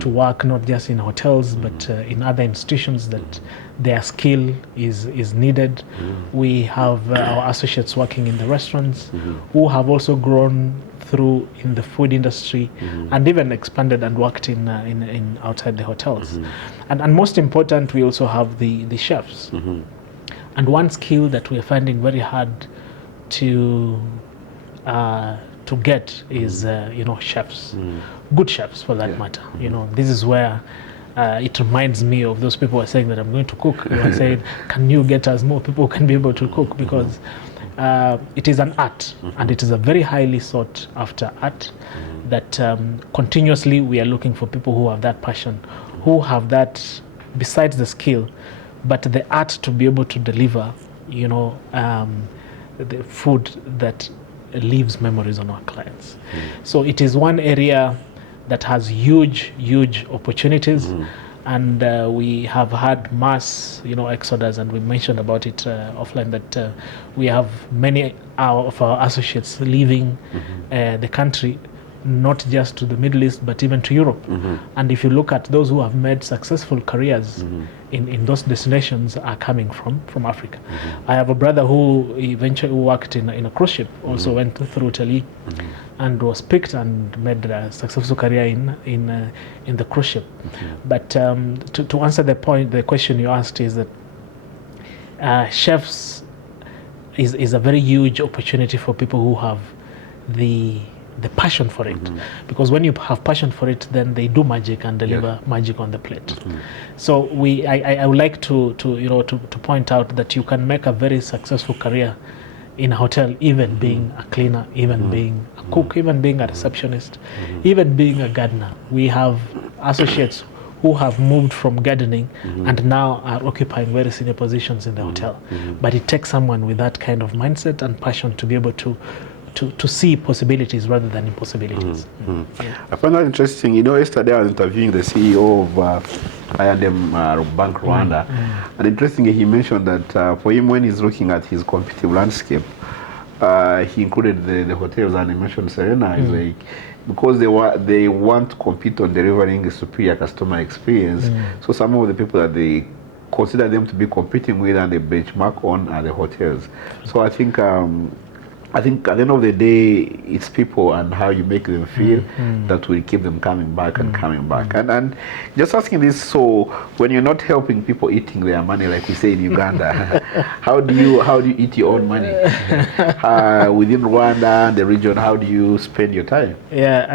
to work not just in hotels but in other institutions that their skill is needed. We have our associates working in the restaurants who have also grown through in the food industry and even expanded and worked in outside the hotels. And most important, we also have the chefs. And one skill that we're finding very hard to get is you know, chefs, good chefs for that matter. You know, this is where it reminds me of those people who are saying that I'm going to cook. You are saying, can you get us more people who can be able to cook? Because it is an art, and it is a very highly sought after art that continuously we are looking for people who have that passion, who have that, besides the skill, but the art to be able to deliver, you know, the food that leaves memories on our clients. So it is one area that has huge opportunities, and we have had mass, you know, exodus, and we mentioned about it offline, that we have many of our associates leaving the country, not just to the Middle East but even to Europe. And if you look at those who have made successful careers in those destinations, are coming from Africa. I have a brother who eventually worked in a cruise ship, also went through Italy and was picked and made a successful career in the cruise ship. But to answer the question you asked, is that chefs is a very huge opportunity for people who have the passion for it, because when you have passion for it, then they do magic and deliver magic on the plate. So I would like to point out that you can make a very successful career in a hotel, even being a cleaner, even being a cook, even being a receptionist, even being a gardener. We have associates who have moved from gardening and now are occupying very senior positions in the hotel. But it takes someone with that kind of mindset and passion to be able to see possibilities rather than impossibilities. I find that interesting. Yesterday I was interviewing the CEO of I&M Bank Rwanda, and interestingly he mentioned that for him, when he's looking at his competitive landscape, he included the hotels, and he mentioned Serena is like, because they want to compete on delivering a superior customer experience. So some of the people that they consider them to be competing with and they benchmark on are the hotels. So I think at the end of the day, it's people and how you make them feel that will keep them coming back and coming back. And just asking this, so when you're not helping people eating their money, like we say in Uganda, how do you eat your own money? Within Rwanda, the region, how do you spend your time? Yeah,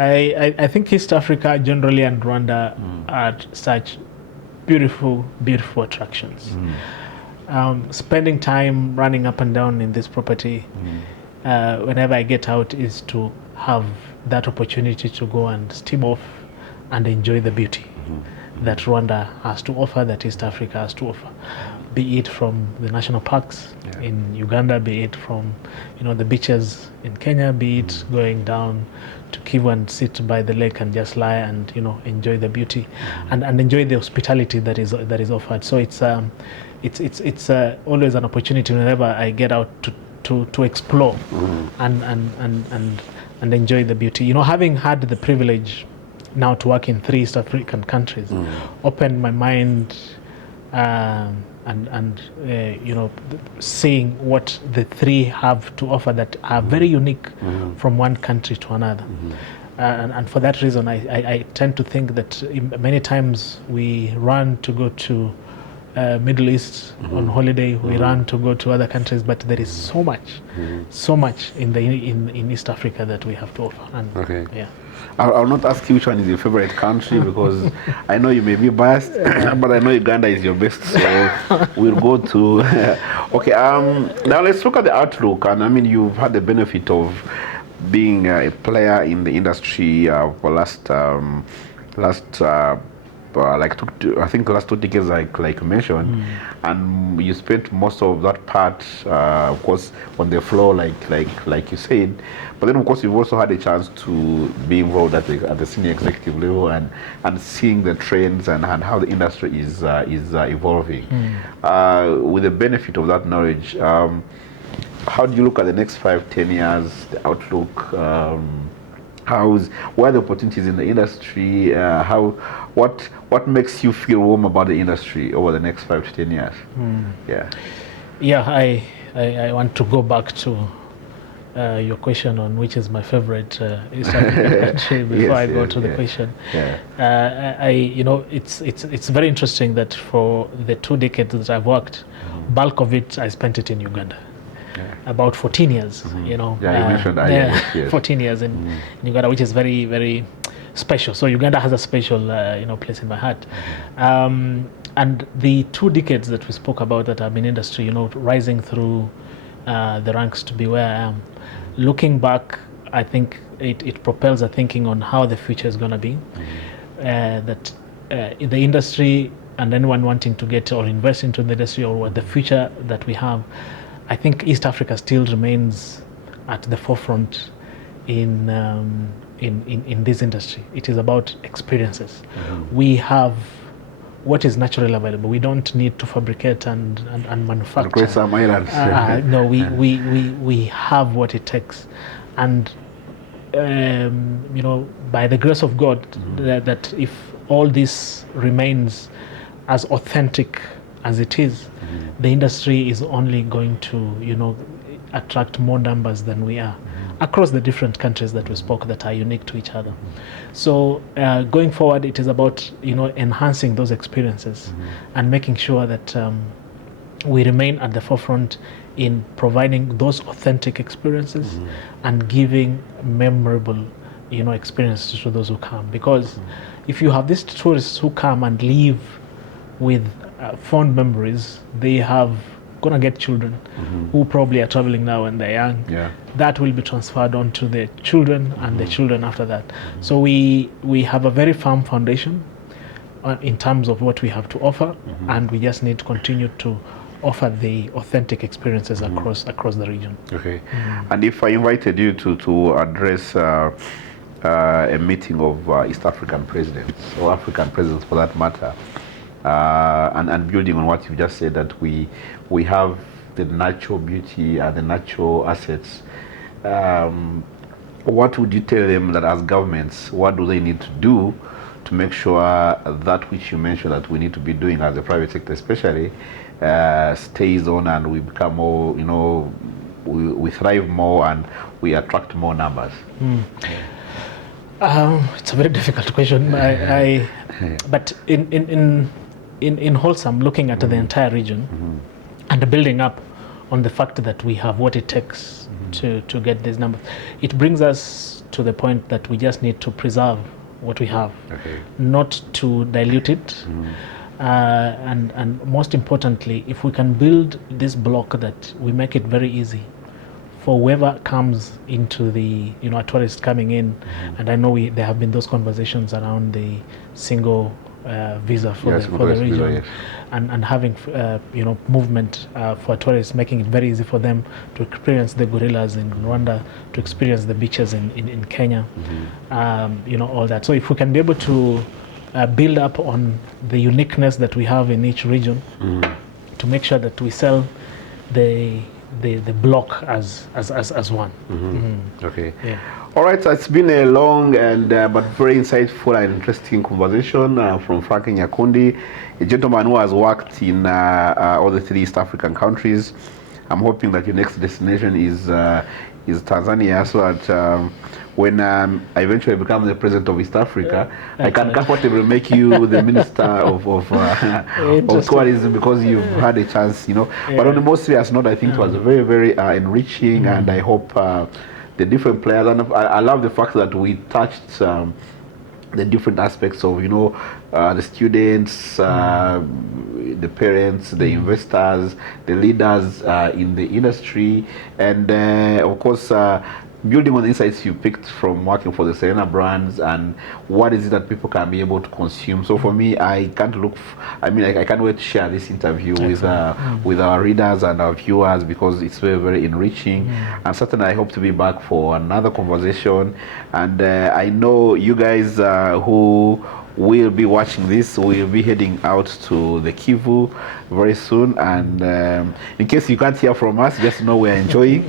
I think East Africa generally and Rwanda are such beautiful attractions. Spending time running up and down in this property, whenever I get out, is to have that opportunity to go and steam off and enjoy the beauty that Rwanda has to offer, that East Africa has to offer, be it from the national parks in Uganda, be it from the beaches in Kenya, be it going down to Kivu and sit by the lake and just lie and enjoy the beauty and enjoy the hospitality that is offered. So it's always an opportunity whenever I get out to explore and enjoy the beauty. Having had the privilege now to work in 3 East African countries, opened my mind and seeing what the 3 have to offer that are very unique from one country to another. And for that reason, I tend to think that many times we run to go to Middle East on holiday, we run to go to other countries, but there is so much in East Africa that we have to offer. And I'll not ask you which one is your favorite country because I know you may be biased, but I know Uganda is your best, so we'll go to okay. Now let's look at the outlook. And I mean, you've had the benefit of being a player in the industry for I think the last 2 decades, like you mentioned, and you spent most of that part, of course, on the floor, like you said. But then, of course, you've also had a chance to be involved at the senior executive level and seeing the trends and how the industry is evolving. With the benefit of that knowledge, how do you look at the next 5-10 years, the outlook? What are the opportunities in the industry? What makes you feel warm about the industry over the next 5 to 10 years? I want to go back to your question on which is my favorite East African country before I go to the question. It's very interesting that for the 2 decades that I've worked, bulk of it I spent it in Uganda. About 14 years, you mentioned earlier. 14 years in Uganda, which is very, very special. So Uganda has a special, place in my heart. And the 2 decades that we spoke about that I've been in industry, rising through the ranks to be where I am. Looking back, I think it propels a thinking on how the future is going to be. That in the industry and anyone wanting to get or invest into the industry or what the future that we have, I think East Africa still remains at the forefront in this industry. It is about experiences. We have what is naturally available. We don't need to fabricate and manufacture. Create some islands. No, we have what it takes, and by the grace of God, that if all this remains as authentic as it is, the industry is only going to, attract more numbers than we are across the different countries that we spoke that are unique to each other. So going forward, it is about, enhancing those experiences and making sure that we remain at the forefront in providing those authentic experiences and giving memorable, experiences to those who come. Because if you have these tourists who come and leave with fond memories, they have gonna get children who probably are traveling now and they're young. Yeah. That will be transferred on to the children and the children after that. So we have a very firm foundation in terms of what we have to offer, and we just need to continue to offer the authentic experiences across the region. Okay. And if I invited you to address a meeting of East African presidents, or African presidents for that matter, and building on what you just said, that we have the natural beauty and the natural assets, what would you tell them that as governments, what do they need to do to make sure that which you mentioned that we need to be doing as the private sector especially stays on, and we become more, we thrive more and we attract more numbers? It's a very difficult question. But in wholesome, looking at the entire region and building up on the fact that we have what it takes to get these numbers, it brings us to the point that we just need to preserve what we have, not to dilute it. And most importantly, if we can build this block that we make it very easy for whoever comes into the, a tourist coming in, and I know there have been those conversations around the single visa for the region, visa, yes. and having movement for tourists, making it very easy for them to experience the gorillas in Rwanda, to experience the beaches in Kenya, all that. So if we can be able to build up on the uniqueness that we have in each region, to make sure that we sell the block as one. Okay. Yeah. All right, so it's been a long and but very insightful and interesting conversation from Frankline Nyakundi, a gentleman who has worked in all the 3 East African countries. I'm hoping that your next destination is Tanzania, so that when I eventually become the president of East Africa, I can comfortably make you the minister of tourism, because you've had a chance, But on the most serious note, I think it was very, very enriching, and I hope the different players, and I love the fact that we touched the different aspects of, the students, the parents, the investors, the leaders in the industry, and of course, building on the insights you picked from working for the Serena brands, and what is it that people can be able to consume. So for me, I can't wait to share this interview with our readers and our viewers, because it's very, very enriching. And certainly I hope to be back for another conversation. And I know you guys who will be watching this, we'll be heading out to the Kivu very soon, and in case you can't hear from us, just know we're enjoying.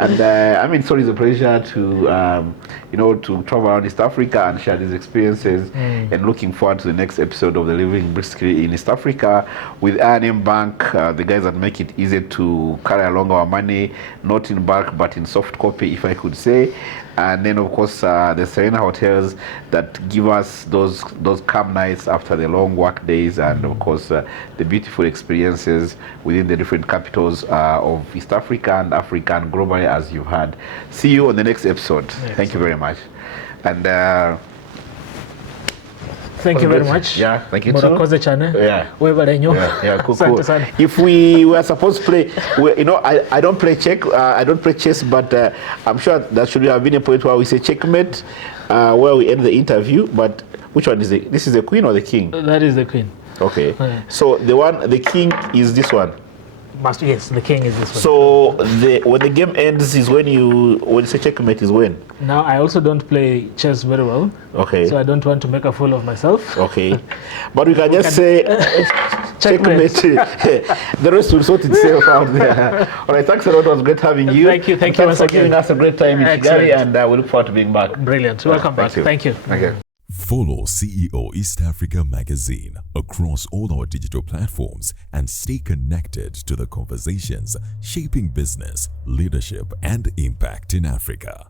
It's always a pleasure to to travel around East Africa and share these experiences, and looking forward to the next episode of the Living Briskly in East Africa with I&M Bank, the guys that make it easy to carry along our money, not in bulk but in soft copy, if I could say. And then of course the Serena Hotels that give us those calm nights after the long work days, and of course the beautiful experiences within the different capitals of East Africa and Africa and globally, as you've had. See you on the next episode. Yes. Thank you very much. And thank you very much. Yeah, thank you too. Yeah, cool. If we were supposed to play, I don't play I don't play chess, but I'm sure that should have been a point where we say checkmate, where we end the interview. But which one is it? This is the queen or the king? That is the queen. Okay. So the king is this one. Yes, the king is this one. So when the game ends is when you say checkmate is when? Now I also don't play chess very well. Okay. So I don't want to make a fool of myself. Okay. But we can just say checkmate. The rest will sort itself out there. All right, thanks a lot. It was great having you. Thank you Thanks for giving us a great time in Kigali, and we look forward to being back. Brilliant. Welcome back. Thank you. Okay. Follow CEO East Africa Magazine across all our digital platforms and stay connected to the conversations shaping business, leadership, and impact in Africa.